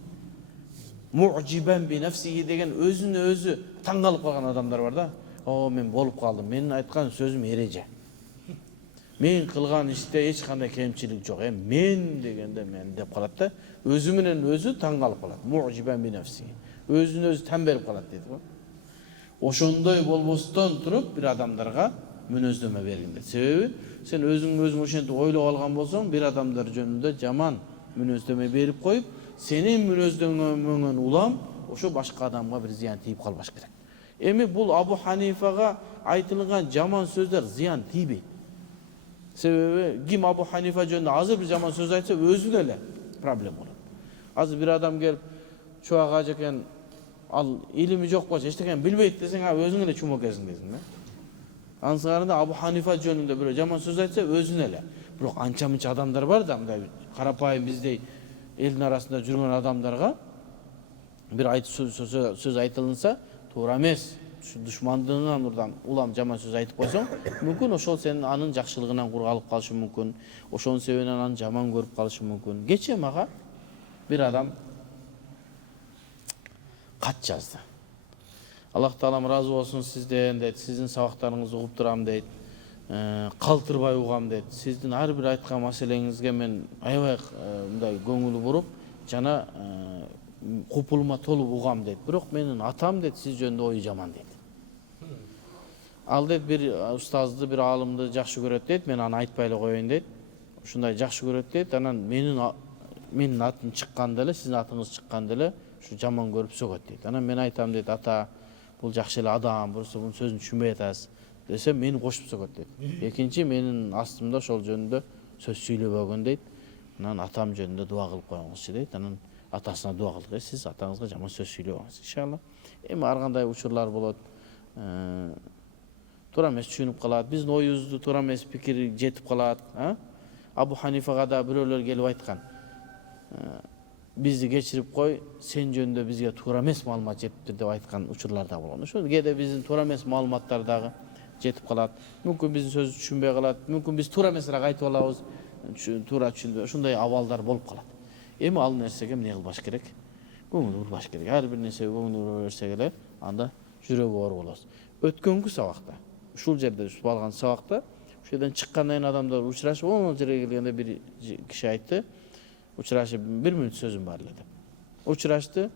Mu'jiban bi nafsihi деген өзүнө өзү таң калып калган адамдар бар да. Мен болуп калдым. Менин айткан сөзүм эреже. Мен кылган иште эч кандай кемчилик жок. Мен дегенде мен деп калат да. Өзү менен өзү таң калып калат. Mu'jiban bi nafsihi. Өзүнө өзү таң берип калат дейт го. Ошондой болбостон туруп бир адамдарга мүнөздөмө бергин дейт. Себеби сен өзүң ошентип ойлоп алган болсоң, бир адамдар жөнүндө жаман мүнөздөмө берип коюп, сенин мүнөздөмөңөн улам ошо башка адамга бир зыян тийип калбаш керек. Эми бул Абу Ханифага айтылган жаман сөздөр зыян тийбейт. Себеби ким Абу Ханифа жөнүндө азыр бир жаман сөз айтса, өзүнө эле проблема болот. Азыр бир адам келип, "Чуак ажекен, ал илими жок болчу, эчтекен билбейт" десең, өзүң эле чумок экенсиң дейсиң да. Ансыгарында Абу Ханифа жөнүндө бирөө жаман сөз айтса, өзүнө эле. Бирок анча-мынча адамдар бар да, мындай карапайым биздей элдин арасында жүргөн адамдарга бир сөз айтылынса, туура эмес, душмандыгыңан улам жаман сөз айтып койсоң, мүмкүн ошол сенин анын жакшылыгынан кургалып калышы мүмкүн, ошонун себебинен аны жаман көрүп калышы мүмкүн. Кече мага бир адам кат жазды. Аллах Таалам разы болсун сизден дейт, сиздин сабактарыңызды угуп турам дейт, калтырбай угам дейт. Сиздин ар бир айткан маселеңизге мен аябай мындай көңүл буруп, жана купулума толуп угам дейт. Бирок менин атам дейт, сиз жөнүндө ою жаман дейт. Ал дейт бир устазды, бир аалымды жакшы көрөт дейт, мен аны айтпай эле коеюн дейт. Ушундай жакшы көрөт дейт, анан менин атым чыкканда эле, сиздин атыңыз чыкканда эле ушу жаман көрүп сөгөт дейт. Анан мен айтам дейт, ата, бул жакшы эле адам, бурусу бунун сөзүн түшүнбөй атасыз десем, мени кошуп сөгөт дейт. Экинчи менин астымда ошол жөнүндө сөз сүйлөбөгөн дейт. Анан атам жөнүндө дуа кылып коюңузчу дейт. Анан атасына дуа кылдык. Сиз атаңызга жаман сөз сүйлөбөңүз, иншалла. Эми ар кандай учурлар болот. Туура эмес түшүнүп калат. Биздин оюбузду туура эмес пикир жетип калат. Абу Ханифага да бирөөлөр келип айткан. Бизди кечирип кой, сен жөнүндө бизге туура эмес маалымат жетиптир деп айткан учурлар да болгон. Ошо кээде биздин туура эмес маалыматтар дагы жетип калат. Мүмкүн биздин сөздү түшүнбөй калат. Мүмкүн биз туура эмесирээк айтып алабыз. Туура түшүнбөй. Ушундай абалдар болуп калат. Эми ал нерсеге эмне кылбаш керек? Көңүл бурбаш керек. Ар бир нерсеге көңүл бура берсек эле, анда жүрөгү оор болобуз. Өткөнгү сабакта, ушул жерде алган сабакта, ушул жерден чыккандан кийин адамдар учурашып, ол жерге келгенде бир киши айтты, учурашып 1 мүнөт сөзүм бар эле деп. Учурашты,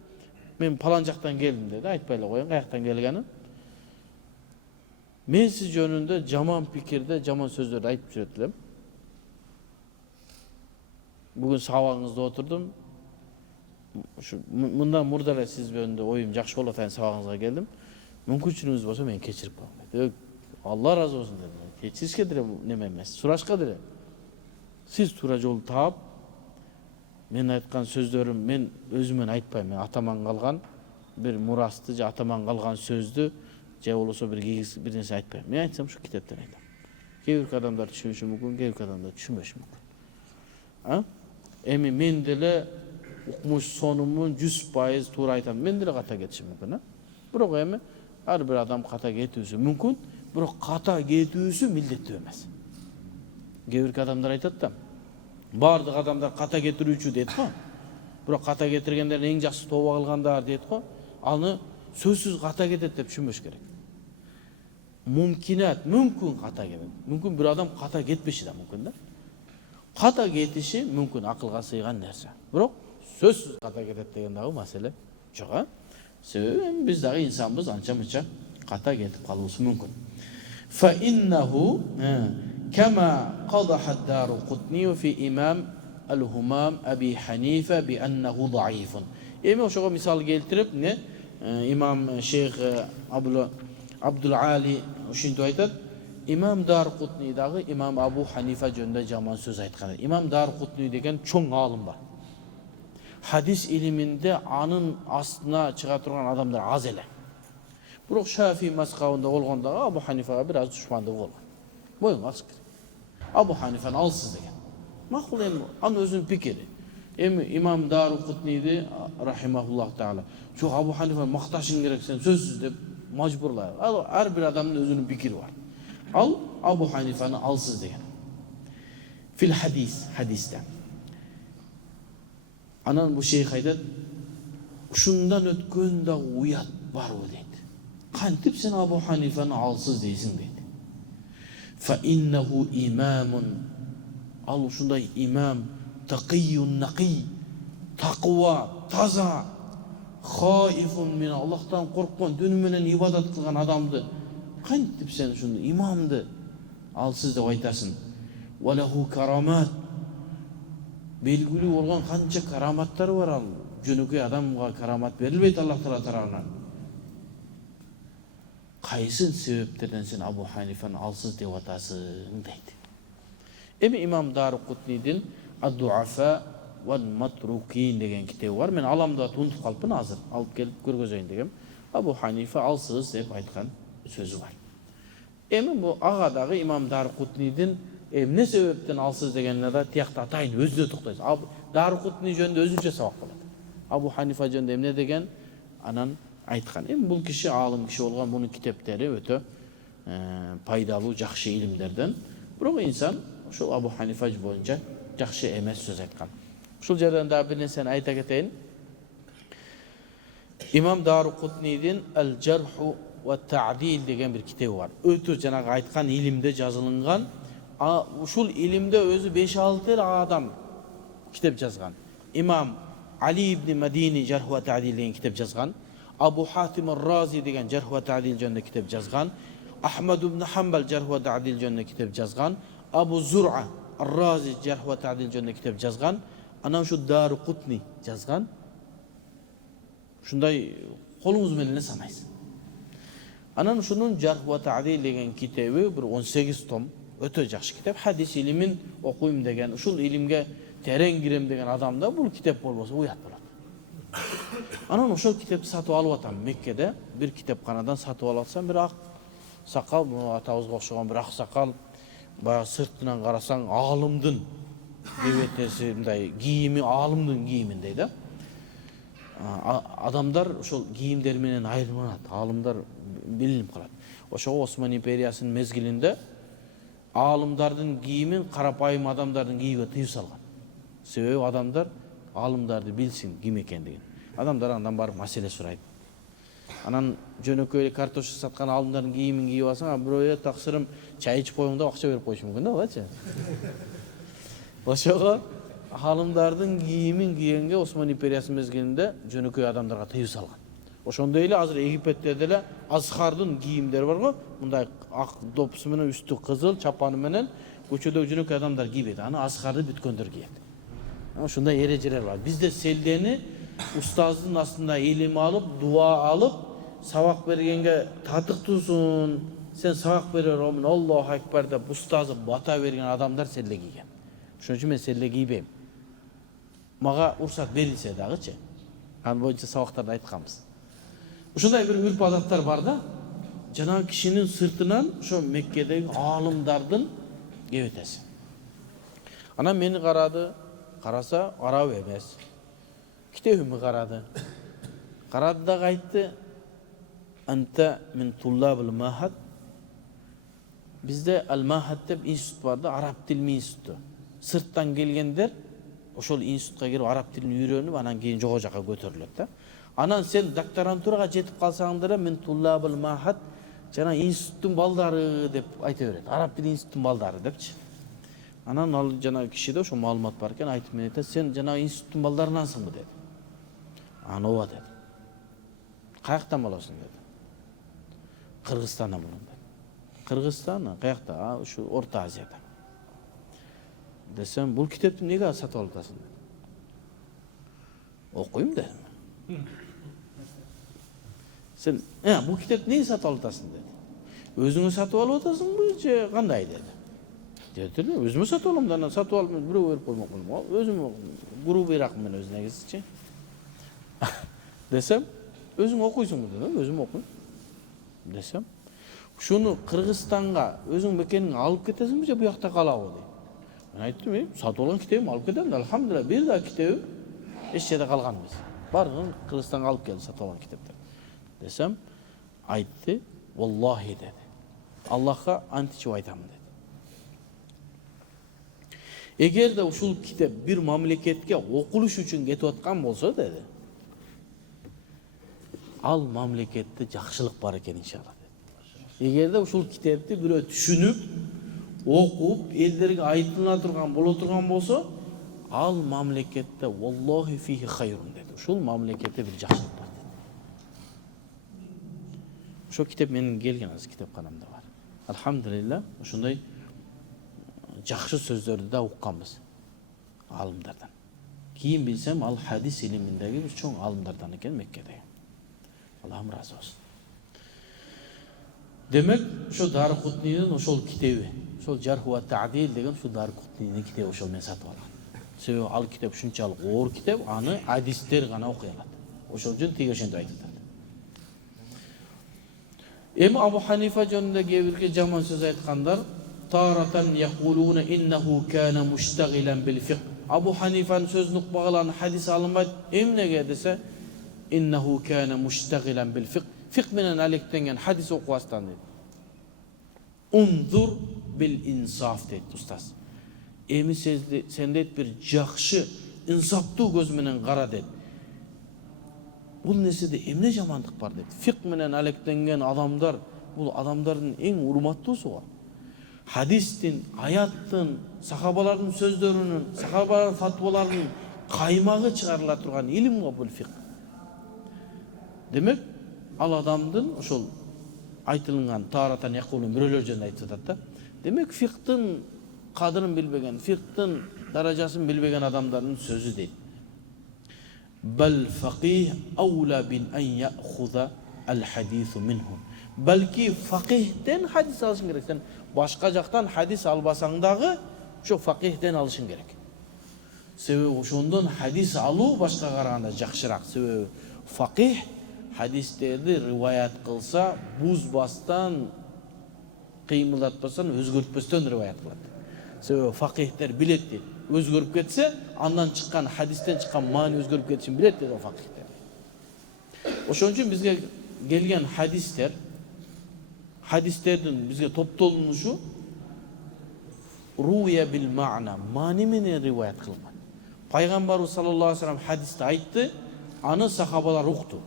мен палан жактан келдим деди, айтпай эле коеюн, каяктан келгенин. Мен сиз жөнүндө жаман пикирде, жаман сөздөрдү айтып жүрөт элем. Бүгүн сабагыңызда отурдум. Мындан мурда эле сиз жөнүндө оюм жакшы болуп атайын сабагыңызга келдим. Мүмкүнчүлүгүңүз болсо мени кечирип коюң дейт. Алла разы болсун деди. Кечиришке деле неме эмес, сурашка деле. Siz tuura жол таап, мен айткан сөздөрүм мен өзүмөн айтпайм. Мен атаман калган bir murasты же атаман калган сөздү же болбосо bir нерсе айтпайм. Мен айтсам ушу китептен айтам. Кээ бир адамдар түшүнүшү мүмкүн, кээ бир адамдар түшүнбөшү мүмкүн. Эми мен деле укмуш сонумун 100% туура айтам. Мен деле ката кетишим мүмкүн. Бирок эми ар бир адам ката кетүүсү мүмкүн, бирок ката кетүүсү милдеттүү эмес. Кээ бир адамдар айтат да, бардык адамдар ката кетирүүчү дейт го. Бирок ката кетиргендердин эң жакшы тобо кылгандар дейт го. Аны сөзсүз ката кетет деп түшүнбөш керек. Мүмкүн ката кетет. Мүмкүн бир адам ката кетпеши да мүмкүн да. Ката кетиши мүмкүн, акылга сыйган нерсе. Бирок сөзсүз ката кетет деген дагы маселе жок. Себеби биз дагы инсанбыз, анча-мынча ката кетип калуусу мүмкүн. Fa innahu kama qadaha ad-Daraqutni fi Imam al-Humam Abi Hanifa bi annahu da'ifun. Эми ошого мисал келтирип, имам шейх Абдул Али ушинтип айтат. İmam Daraqutni dagы имам Абу Ханифа жөнүндө жаман сөз айткан. İmam Daraqutni деген чоң алым бар. Hadis iliminde anın астына чыга турган адамдар аз эле. Бирок Шафи мазхабында болгондагы Абу Ханифага бир аз душмандык болгон. Боюңга алыш керек. Абу Ханифаны алсыз деген. Макул эми анын өзүнүн пикири. Эми имам Дарақутниди рахимахуллах таала, "Жок, Абу Ханифаны макташың керек сен сөзсүз" деп мажбурлайт. Ал ар бир адамдын өзүнүн пикири бар. Ал Абу Ханифаны алсыз деген. Fil hadiste. Анан бу шейх айтат, ушундан өткөн да уят барбы дейт. Кантип сен Абу Ханифаны алсыз дейсиң дейт. Fa innahu imamun. Ал ушундай имам, тақийун нақи, тақва, таза, хаифун мин Аллахтан корккон, дүйнө менен ибадат кылган адамды кантип сен ушундай имамды алсыз деп айтасың. Wa lahu karamat. Белгилүү болгон канча караматтары бар ал. Жөнөкөй адамга карамат берилбейт Аллах Таала тарабынан. Кайсы себептерден сен Абу Ханифаны алсыз деп атасың дейт. Эми имам Дарақутнидин Ад-Дуафа вал Матрукин деген китеби бар. Мен аламда унутуп калыпмын азыр. Алып келип көргөзөйүн дегем. Абу Ханифа алсыз деп айткан сөзү бар. Эми бу ага дагы имам Дарақутнидин эмне себептен алсыз дегенде да тиякта атайын өзүнө токтойсуз. Дарақутни жөнүндө өзүнчө сабак болот. Абу Ханифа жөнүндө эмне деген анан айткан. Эми бул киши алым киши болгон, мунун китептери өтө пайдалуу, жакшы илимдерден. Бирок инсан ошол Абу Ханифа боюнча жакшы эмес сөз айткан. Ушул жерден да бир нерсени айта кетейин. Имам Дарақутнидин Ал-Жарху ва Та'дил деген бир китеби бар. Өтө жанагы айткан илимде жазылынган. Ушул илимде өзү 5-6 адам китеп жазган. Имам Али ибн Мадини Жарх ва Та'дил деген китеп жазган. Абу Хатим ар-Рази деген Жарх ва Та'дил жөнүндө китеп жазган. Ахмад ибн Хамбал Жарх ва Та'дил жөнүндө китеп жазган. Абу Зур'a ар-Рази Жарх ва Та'дил жөнүндө китеп жазган. Анан ушу Дарақутни жазган. Ушундай колуңуз менен эле санайсыз. Анан ушунун Жарх ва Та'дил деген китеби бир 18 том, өтө жакшы китеп. Хадис илимин окуйм деген, ушул илимге терең кирем деген адамда бул китеп болбосо уят болот. Анан ошол китепти сатып алып атам Меккеде, бир китепканадан сатып алып атсам, бир ак сакал, атабызга окшогон бир ак сакал, баягы сыртынан карасаң алымдын дебетеси, мындай кийими алымдын кийиминдей да. Адамдар ошол кийимдер менен айырмаланат, алымдар билинип калат. Ошого Осман империясынын мезгилинде алымдардын кийимин карапайым адамдардын кийиге тыйып салган. Себеби адамдар алымдарды билсин ким экендигин. Адамдар андан барып маселе сурайт. Анан жөнөкөй картошка саткан алымдардын кийимин кийип алсаң, бирөө таксырым чай ичип коюң деп акча берип коюшу мүмкүн да, бачы. Ошого алымдардын кийимин кийгенге Осман империясынын мезгилинде жөнөкөй адамдарга тыйып салган. Ошондой эле азыр Египетте деле Азхардын кийимдери бар го, мындай ак допусу менен үстү кызыл чапаны менен көчөдөгү жөнөкөй адамдар кийбейт. Аны Азхарды бүткөндөр кийет. Ошондой эрежелер бар. Бизде селдени устаздын астында илим алып, дуа алып, сабак бергенге татыктуусун, сен сабак берер омун Аллаху акбар деп устазы бата берген адамдар селде кийген. Ошон үчүн мен селе кийбейм. Мага уруксат берилсе дагычы. Ал боюнча сабактарда айтканбыз. Ушундай бир үрп адаттар бар да. Жанагы кишинин сыртынан ошо Меккедеги аалымдардын кебетеси. Анан мени карады, караса араб эмес. Китебимди карады. Карады да айтты: "Анта мин туллабил махад". Бизде ал-махад деп институт бар да, араб тили институту. Сырттан келгендер ошол институтка кирип араб тилин үйрөнүп, анан кийин жогу жака көтөрүлөт да. Анан сен докторантурага жетип калсаң деле мен туллабил махад, жана институттун балдары деп айта берет. Араб тили институттун балдары депчи. Анан ал жана кишиде ошо маалымат бар экен, айтып мен айтат: "Сен жана институттун балдарынансыңбы?" деди. Анан ооба деди. "Каяктан болосуң?" деди. "Кыргызстандан болом" деди. "Кыргызстан каякта?" "Ушу Орто Азияда." Десем, "Бул китепти эмнеге сатып алып атасың?" деди. "Окуйм" дедим. "Сен, бул китепти эмнеге сатып алып атасың?" деди. "Өзүңө сатып алып атасыңбы же кандай?" деди. Деди, "Өзүмө сатып алам да, анан сатып алып бирөө берип коймокмун. Өзүм грубыйракмын мен өзүнөгүчү." Десем, "Өзүң окуйсуңбу?" деди. "Өзүм окуйм." Десем, "Ушуну Кыргызстанга өзүң мекениңе алып кетесиңби же буякта калабы?" дейт. Мен айттым, "Сатып алган китебимди алып кетем да, алхамдулилла, бир да китебим эч жерде калган эмес. Бардыгын Кыргызстанга алып келдим, сатып алган китептер." Десем, айтты, "Валлахи" деди. "Аллахка ант ичип айтам" деди. "Эгерде ушул китеп бир мамлекетке окулуш үчүн кетип аткан болсо" деди, "ал мамлекетте жакшылык бар экен иншалла" деди. "Эгерде ушул китепти бирөө түшүнүп, окуп, элдерге айтылына турган боло турган болсо, ал мамлекетте валлахи фихи хайрун" деди. "Ушул мамлекетте бир жакшылык бар" деди. Ошол китеп менин келген азыр китепканамда бар. Алхамдулилла, ошондой жакшы сөздөрдү да укканбыз алымдардан. Кийин билсем, ал хадис илиминдеги бир чоң алымдардан экен Меккеде. Аллахым разы болсун. Демек, ошо Дарыкутнинин ошол китеби, ошол Жарх ва Таъдил деген ошол Дарыкутнинин китеби ошол мен сатып алгам. Себеби ал китеп ушунчалык оор китеп, аны хадистер гана окуй алат. Ошол үчүн тиги ошентип айтып атат. Эми Абу Ханифа жөнүндө кээ бирге жаман сөз айткандар, "Таратан якулуна иннаху кана муштагилан бил фиq." Абу Ханифанын сөзүн укпагалар хадис алынбайт. Эмнеге десе, "Иннаху кана муштагилан бил фиq." Фиq менен алектенген хадис окубастан дейт. "Унзур бил инсаф" дейт устаз. "Эми сен дейт бир жакшы, инсаптуу көз менен кара" дейт. Бул нерседе эмне жамандык бар дейт. Фиq менен алектенген адамдар, бул адамдардын эң урматтуусу го. Хадистин, аяттын, сахабалардын сөздөрүнүн, сахабалардын фатваларынын каймагы чыгарыла турган илим го бул фиq. Демек, ал адамдын ошол айтылган таратан якулун бирөөлөр жөнүндө айтып атат да. Демек, фиqтын кадырын билбеген, фиqтын даражасын билбеген адамдардын сөзү дейт. "Бал фақих аула бин ан яхуза ал-хадису минху." Балки фақихтен хадис алышың керек. Сен башка жактан хадис албасаң дагы, ошо фақихтен алышың керек. Себеби ошондон хадис алуу башка караганда жакшыраак. Себеби фақих хадистерди риваят кылса, бузбастан, кыймылдатпастан, өзгөртпөстөн риваят кылат. Себеби фақихтер билет дейт. Өзгөрүп кетсе, андан чыккан хадистен чыккан маани өзгөрүп кетишин билет дейт фақихтер. Ошон үчүн бизге келген хадистердин бизге топтолунушу руя бил ма'на, маани менен риваят кылган. Пайгамбарыбыз саллаллаху алейхи ва саллям хадисте айтты, аны сахабалар укту.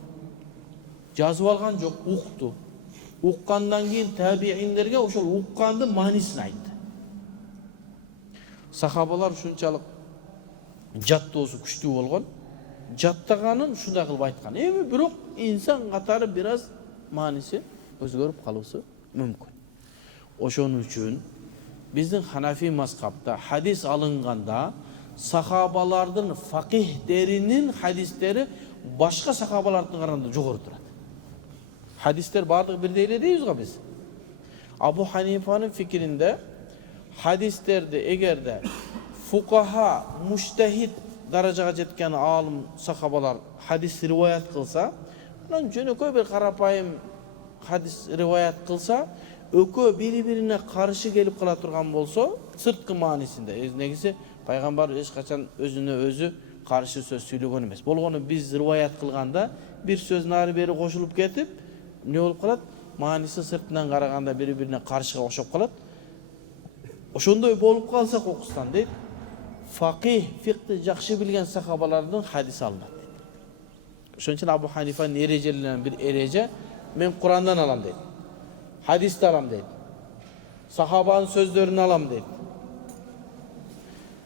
Жазып алган жок, укту. Уккандан кийин табииндерге ошол уккандын маанисин айтты. Сахабалар ушунчалык жаттоосу күчтүү болгон, жаттаганын ушундай кылып айткан. Эми бирок инсан катары бир аз мааниси өзгөрүп калуусу мүмкүн. Ошон үчүн биздин Ханафи мазхабта хадис алынганда сахабалардын фақихтеринин хадистери башка сахабалардын караганда жогору турат. Хадистер бардыгы бирдей эле дейбиз го биз. Абу Ханифанын фикиринде хадистерди эгерде fuqaha, mujtahid darajaga jetken alim sahabalar hadis riwayat kılsa, ondan jönököy bir karapayım hadis riwayat kılsa, ökö biri-birine karşı gelip kala turgan bolsa, sırtkı manisinde. Negisi Peygamber eç kaçan özüne özü karşı söz söylөгөн emес. Болгону biz riwayat kılganda bir söz nari beri koşulup ketip, ne olup kalat? Manisi sırtından karaganda biri-birine karşıga oşop kalat. Oşondoy bolup kalsa kokustan deyip, fakih, fiqhti jakşı bilgen sahabalardan hadis alınat. Şonun için Abu Hanifa'nın erecelerinden bir erece, men Kur'an'dan alam deyip, hadiste alam deyip, sahabanın sözlerini alam deyip.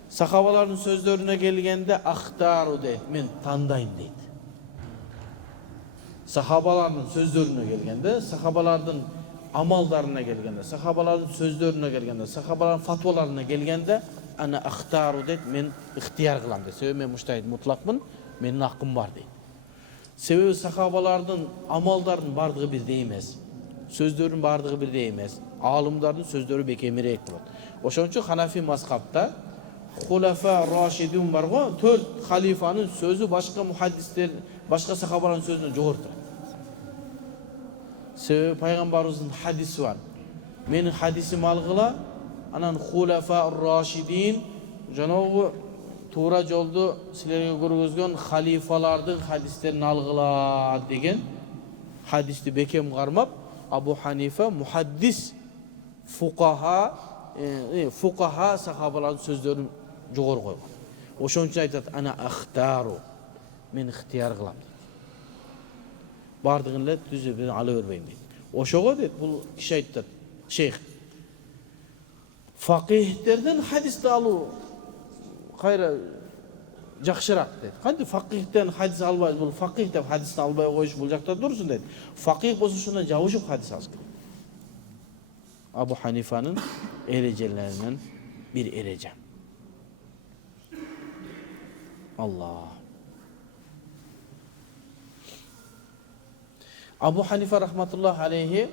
Sahabaların sözlerine gelgende ahtaru deyip, men tandayım deyip. Sahabaların sözlerine gelgende, sahabaların amallarına gelgende, sahabaların sözlerine gelgende, sahabaların fatvalarına gelgende ana ahtaru deyip, men ihtiyar kılam deyip. Sebebi men mujtahid mutlakmın, menin hakkım var deyip. Sebebi sahabaların amallarının bardığı bir değmez. Sözlerin bardığı bir değmez. Alımların sözleri bekemirek kılat. Oşon üçün Hanafi mazhabta Hulafa Raşidun var go, 4 halifanın sözü başka muhaddisler, başka sahabaların sözünden jogortur. Sebebi Peygamberimizin hadisi var. Menin hadisim algıla, anan Hulafa Raşidin, janoğu tuğra joldu silerge көрgözgөн halifalardın hadislerini algıla degen hadisti bekem garmap, Abu Hanife muhaddis fuqaha sahabaların sözlerini jogor koygan. Oşon üçün aytat, ana ahtaru, men ihtiyar kılam. Bardığınla düzü bir ala verbeyin deydi. Oşoğa deydi, bu kişi aytat, şeyh, fakihlerden hadiste alu kayra jakşırak dedi. Kandı fakihten hadis albayız, bu fakih dep hadisini albay koyuş bulacakta dursun dedi. Fakih bolsa şuna jawuşup hadis alsın. Abu Hanifa'nın erecelerinden bir erece. Allah. Abu Hanifa rahmatullah aleyhi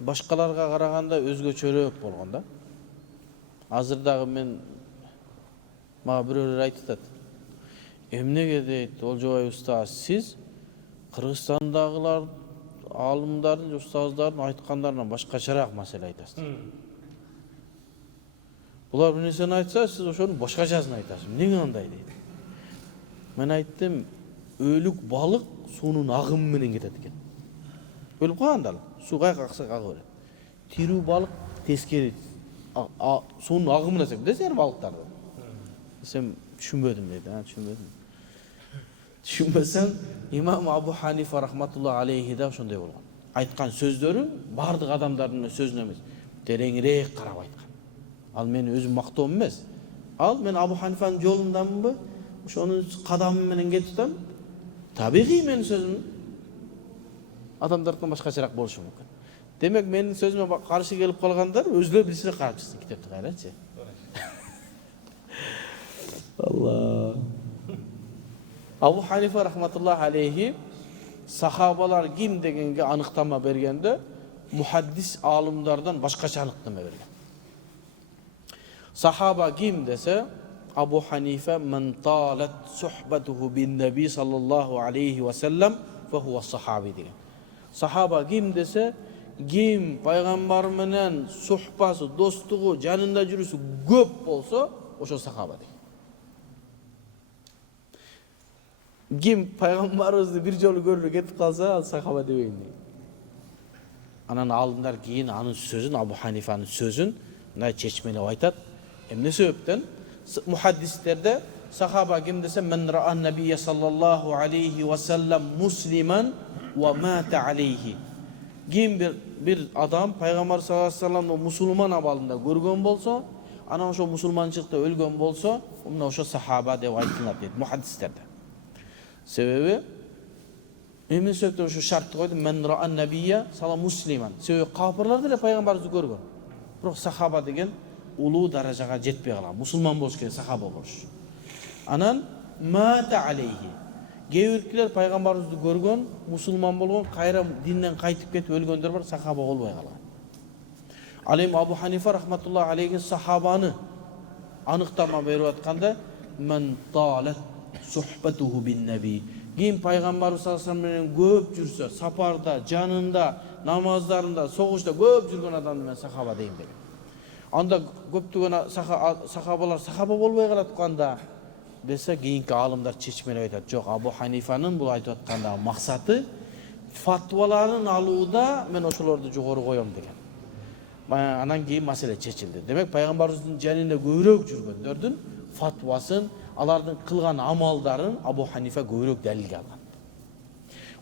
başkalarga karaganda özgöçörөөк болгондо. Azırdağı men mağa biröler ayttat. Emnege deyt, Olcobay usta, siz Kırgızstandagılar alımdарын, ustazdарын aytkanдарынан başkaçarak mesele aytasыз. Bular bir neseni aytsa, siz oşonun başkaçasını aytasız. Neге андай deydi. Men ayttım, ölük balık sunun ağımı menen ketet eken. Ölüp kalganda su kayka aksa kalkı berет. Tirүү balık teskeri sunun ağımına sep. Desene balıklar. Sen düşünmedim dedi. Düşünmedim. Düşünmesen İmam Abu Hanifa rahmatullah aleyhi de şunday bolgan. Aytkan sözleri bardıq adamların sözüne emes. Tereңирээк karab aytkan. Al meni özüm maktoom emes. Al men Abu Hanifa'nın jolundanmı? Şonun kadamı menen ketiptem. Tabii menin sözüm adamlardan başkaçarak boluşu mümkün. Demek menin sözüme karşı gelip kalganlar özleri bilsine karab çıksın kitapты kayraçı. Allah. Abu Hanifa rahmatullah aleyhi sahabalar kim degenge anıktama bergende muhaddis alımlardan başkaça anıktama bergen. Sahaba kim dese Abu Hanife men talat suhbetuhu bin nebi sallallahu aleyhi ve sellem ve huve sahabi degen. Sahaba kim dese kim peygamber menen suhbası, dostluğu, canında jürüsü köp bolsa oşo sahaba degen. Kim peygamberimizni bir jolu görülüp ketip kalsa al sahaba debeyin deydi. Anan alımlar keyin anın sözün, Abu Hanifa'nın sözün mına çeçmelep aytat. Emne sebepten muhaddislerde sahaba kim dese men ra'an nabiyye sallallahu aleyhi ve sellem musliman ve mâte aleyhi. Kim bir adam peygamber sallallahu aleyhi ve sellem musulman abalında görgön bolsa, ana oşo musulmançılıkta ölgön bolsa, ona oşo sahaba dep aytılат deydi muhaddislerde. Sebebi emin söktür şu şartı koydu. Men ra'an nabiyye sallallahu musliman. Sebebi kafirler de peygamberimizi görgön. Biroq sahaba degen ulu darajaga jetpey kalan. Musulman boluşken sahaba boluş. Anan mâte aleyhi. Gebirkiler peygamberimizi görgön, musulman bolgon, kayra dinden kaytıp ketip ölgönдөр var, sahaba bolbay kalan. Alem Abu Hanifa rahmatullah aleyhi sahabanı anıktama berip atkanda men talat suhbatuhu bin nebi. Kim Peygamber sallallahu aleyhi ve sellem köp jürse, saparda, janında, namazlarında, soğuşta köp jürgen adamды men sahaba deyim degan. Anda köptügön sahabalar sahaba bolbay kalatkanda dese kийинки alımlar çeşmelep aytат. Жок, Abu Hanifa'nın bu aytып atkanda maksatı fatvaların alууda men oşolordu jogorу koyom degan. Anan keyin masele çeçildi. Demek Peygamberimizin janында көбүрөөк жүргөндөрдүн fatvaсын, alardın kılgan amaldарын Abu Hanife көбүрөөк dalilge algan.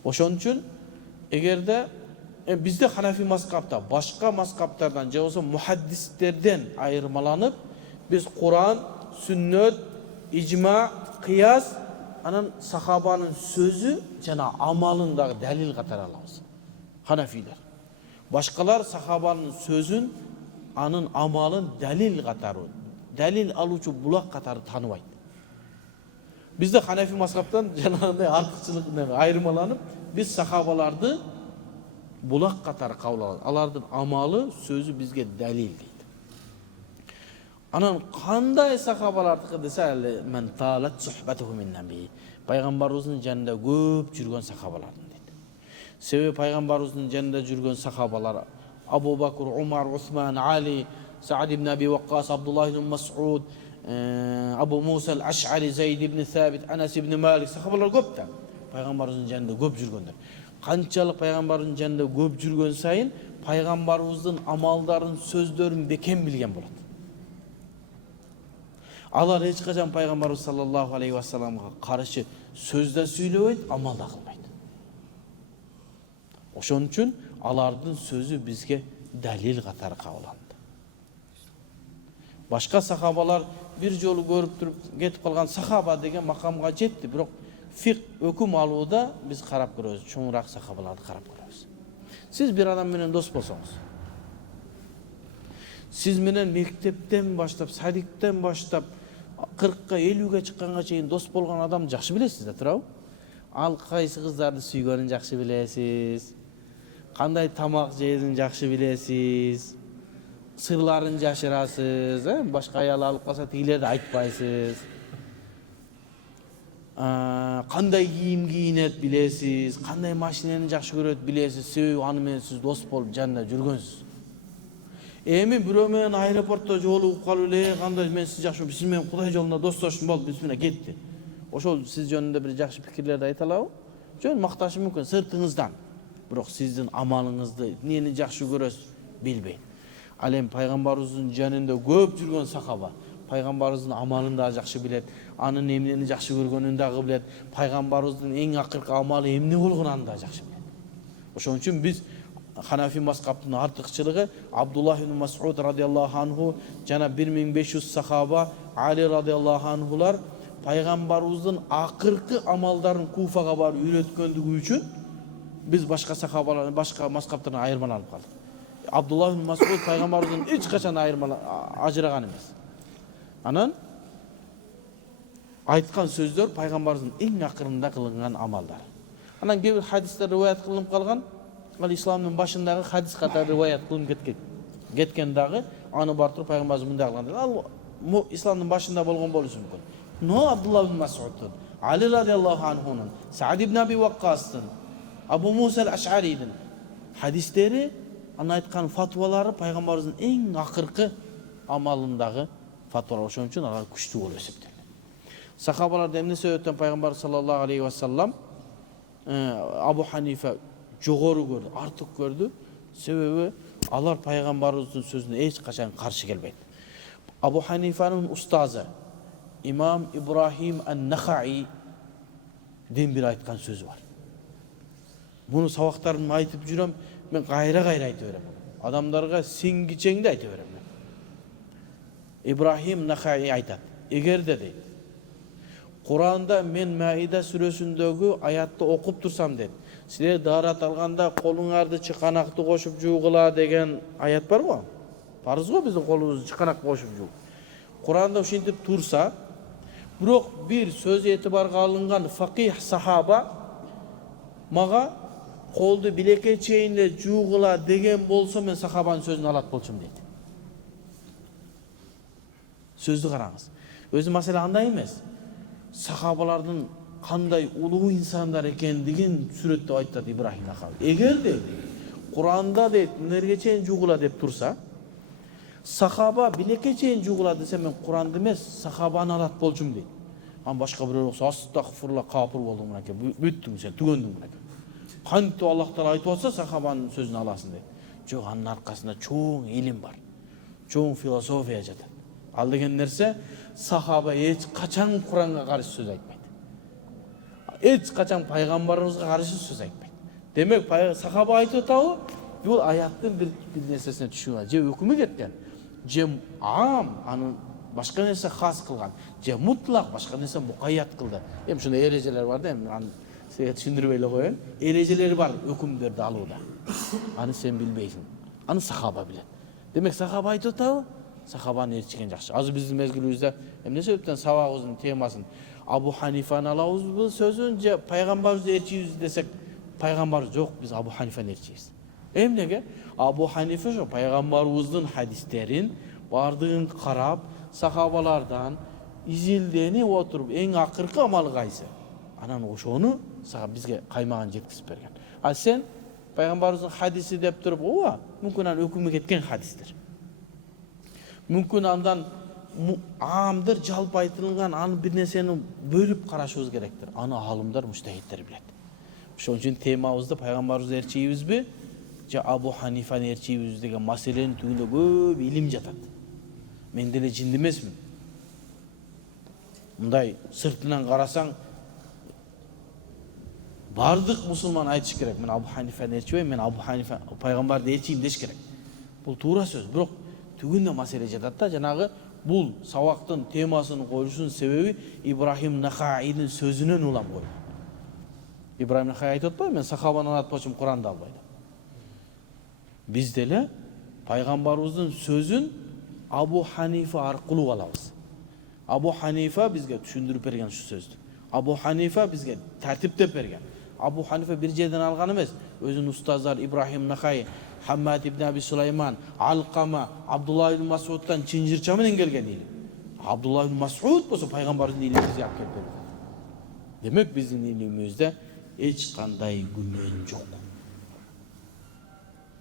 Oşon üçün egerde bizde Hanefi mazhapta başka mazhaplardan je bolsa muhaddislerden ayırmalanıp biz Kur'an, sünnet, icma, kıyas anan sahabanın sözü jana amalındagı dalil katara alabız. Hanefiler. Başkalar sahabanın sözün anın amalın dalil katarı, dalil aluçu bulak katarı tanıbaydı. Bizde Hanefi mazhaptan jana artıkçılık ayırmalanıp biz sahabalardı bulak katarı kabul alabız. Alardın amalı, sözü bizge dalil deydi. Anan kanday sahabalardıkı dese men talat suhbatuhu min nebi. Peygamberimizin janında köp жүргөн sahabalardan deydi. Sebebi Peygamberimizin janında жүргөн sahabalar Abu Bakr, Umar, Osman, Ali, Sa'd ibn Abi Waqqas, Abdullah ibn Mas'ud, Abu Musa al-Ash'ari, Zayd ibn Thabit, Anas ibn Malik sahabalar köp da. Peygamberimizin janında köp жүргөндөр. Kançalık Peygamberimizin janında köp жүргөн sayın Peygamberimizin amaldарын, sözlerin beken bilgen болады. Алар эч качан Пайгамбарыбыз саллаллаху алейхи ва салламга каршы сөздө сүйлөбөйт, амалда кылбайт. Ошон үчүн алардын сөзү бизге далил катары кабыл алынды. Башка сахабалар бир жолу көрүп туруп кетип калган сахаба деген макамга жетти, бирок фик өкүм алууда биз карап көрөбүз, чоңураак сахабаларды карап көрөбүз. Сиз бир адам менен дос болсоңуз, siz менен мектептен баштап, садиктен баштап 40-ка 50-ге чыкканга чейин дос болгон адам жакшы билесиз да, туурабы? Ал кайсы кыздарды сүйгөнүн жакшы билесиз. Кандай тамак жеэсин жакшы билесиз. Сырларын жашырасыз, башка аял алып калса тигилерди айтпайсыз. Кандай кийим кийинет билесиз, кандай машинени жакшы көрөт билесиз. Себеби аны менен сиз дос болуп жанында жүргөнсүз. Эми бирөө менен аэропортто жолугуп калып эле, кандай мен сиз жакшы, сиз менен Кудай жолунда достошум болуп, биз менен кетти. Ошол сиз жөнүндө бир жакшы пикирлерди айта алабы? Жөн макташы мүмкүн сыртыңыздан. Бирок сиздин амалыңызды, эмнени жакшы көрөсүз билбейт. Ал эми Пайгамбарыбыздын жанында көп жүргөн сахаба, Пайгамбарыбыздын амалын да жакшы билет, анын эмнени жакшы көргөнүн дагы билет, Пайгамбарыбыздын эң акыркы амалы эмне болгонун да жакшы билет. Ошон үчүн биз Hanefi mazhabının artıkçılığı Abdullah ibn Mas'ud radıyallahu anhu jana 1500 sahaba Ali radıyallahu anhular Peygamberimizin akırkı amaldарын Kufaga barıp üretkendigi üçün biz başka sahabaların başka mazhablardan ayırmalanıp kaldık. Abdullah ibn Mas'ud Peygamberimizin hiç kaçan ajıragan emas. Anan aytkan sözler Peygamberimizin en akırında kılıngan amallar. Anan bir hadisler rivayet kılınıp kalgan Al İslam'ın başındaki hadis kadar rivayet kılınıp ketken dağı anı bartır Peygamberimiz mınday kılgan. Al İslam'ın başında bolgon boluşu mümkün. No Abdullah bin Mas'ud'un, Ali radıyallahu anhu'nun, Sa'd ibn Abi Waqqas'ın, Abu Musa al-Ash'ari'nin hadisleri anaytkan fatvaları Peygamberimizin en akırkı amalındağı fatvalar. Oşun üçün alar күчтүү болуп эсептелет. Sahabalarda emne sebepten Peygamber sallallahu aleyhi ve sellem Abu Hanife jogorу gördü, artık gördü. Sebebi alar Peygamberimizin sözüne hiç kaçan karşı gelmeydi. Abu Hanife'nin ustazı İmam İbrahim en-Nakhai den bir aytkan sözü var. Bunu sabaklarımda aytıp жүрөм, men gayra aytып берем. Adamlarga singiçeğinde aytıp берем. İbrahim Nakhai aytat. Egerde deydi. Kur'an'da men Maide süresindeki ayatta okup tursam dedi. Sizler darat alganda kolunardı çıkanaktı koşup juğula degen ayat var mı? Farz go bizim kolumuzu çıkanak koşup juğ. Kur'an'da uşintip tursa, bирок bir söz etibarga alıngan fakih sahaba maga koldu bileke çeyinle juğula degen bolsa men sahabanın sözünü alat bolçum dedi. Sözdü qarаңыз. Özü masala андай emес. Sahabalardan qanday uluu insanlar ekendigin сүрөттөп айтат Ибрахим Нахаи. Эгер де Kur'anda deyt, nerge çeyin juğula dep tursa, sahaba bileke çeyin juğula dese men Kur'an demez, sahabаны alat bolçum deyt. Ama başka bir olsa astagfirullah kapır boldum bunake, büttün sen, tügöndün bunake. Qanty Allah Taala aytıp atsa sahabanın sözünü alasın deyt. Жоқ, анын аркасында чоң илим бар. Чоң философия жатат. Ал деген нерсе сахаба эч качан Куранга каршы сөз айтпайт. Эч качан пайгамбарыбызга каршы сөз айтпайт. Демек сахаба айтып атабы, бул аяттын бир нерсесине түшүнгөн, же өкүмү кеткен, же ам анын башка нерсе хас кылган, же мутлак башка нерсе мукаят кылды. Эми ушундай эрежелер бар да, эми аны сага түшүндүрбөй эле коеюн. Эрежелери бар өкүмдөрдү алууда. Аны сен билбейсиң. Аны сахаба билет. Демек сахаба айтып атабы? Сахабаны ээрчиген жакшы. Азыр биздин мезгилибизде эмне себептен сабагыбыздын темасын Абу Ханифаны алабызбы сөзүн же пайгамбарыбызды ээрчийбиз десек, пайгамбар жок, биз Абу Ханифаны ээрчийбиз. Эмнеге? Абу Ханифа жо пайгамбарыбыздын хадистерин бардыгын карап, сахабалардан изилденип отуруп, эң акыркы амалы кайсы? Анан ошону бизге каймаган жеткизип берген. А сен пайгамбарыбыздын хадиси деп туруп, ооба, мүмкүн анын өкүмү кеткен хадистер. Мүмкүн андан амдыр жалпы айтылган аны бир нерсени бөлүп карашыбыз керектир. Аны алымдар, муштахиттер билет. Ошон үчүн темабызды пайгамбарыбызды ээрчийбизби, же Абу Ханифаны ээрчийбиз деген маселенин түбүндө көп илим жатат. Мен деле жинди эмесмин. Мындай сыртынан карасаң бардык мусулман айтыш керек. Мен Абу Ханифаны ээрчибейм, мен Абу Ханифа пайгамбарды ээрчийм деш керек. Бул туура сөз, бирок түгүндө маселе жатат да, жанагы бул сабактын темасын коюшунун себеби Ибрахим Нахаидин сөзүнөн улам койгон. Ибрахим Нахаи айтып атпайбы, мен сахабаны алатпачым Куранды албайт. Биз деле пайгамбарыбыздын сөзүн Абу Ханифа аркылуу алабыз. Абу Ханифа бизге түшүндүрүп берген ушу сөздү. Абу Ханифа бизге тартиптеп берген. Абу Ханифа бир жерден алган эмес, өзүнүн устаздар Ибрахим Нахаи, Хаммад ибн Аби Сулайман, Алкама, Абдулла ибн Масудтан чынжырча менен келген илим. Абдулла ибн Масуд болсо пайгамбардын илимин бизге алып келип берген. Демек биздин илимибизде эч кандай күнөө жок.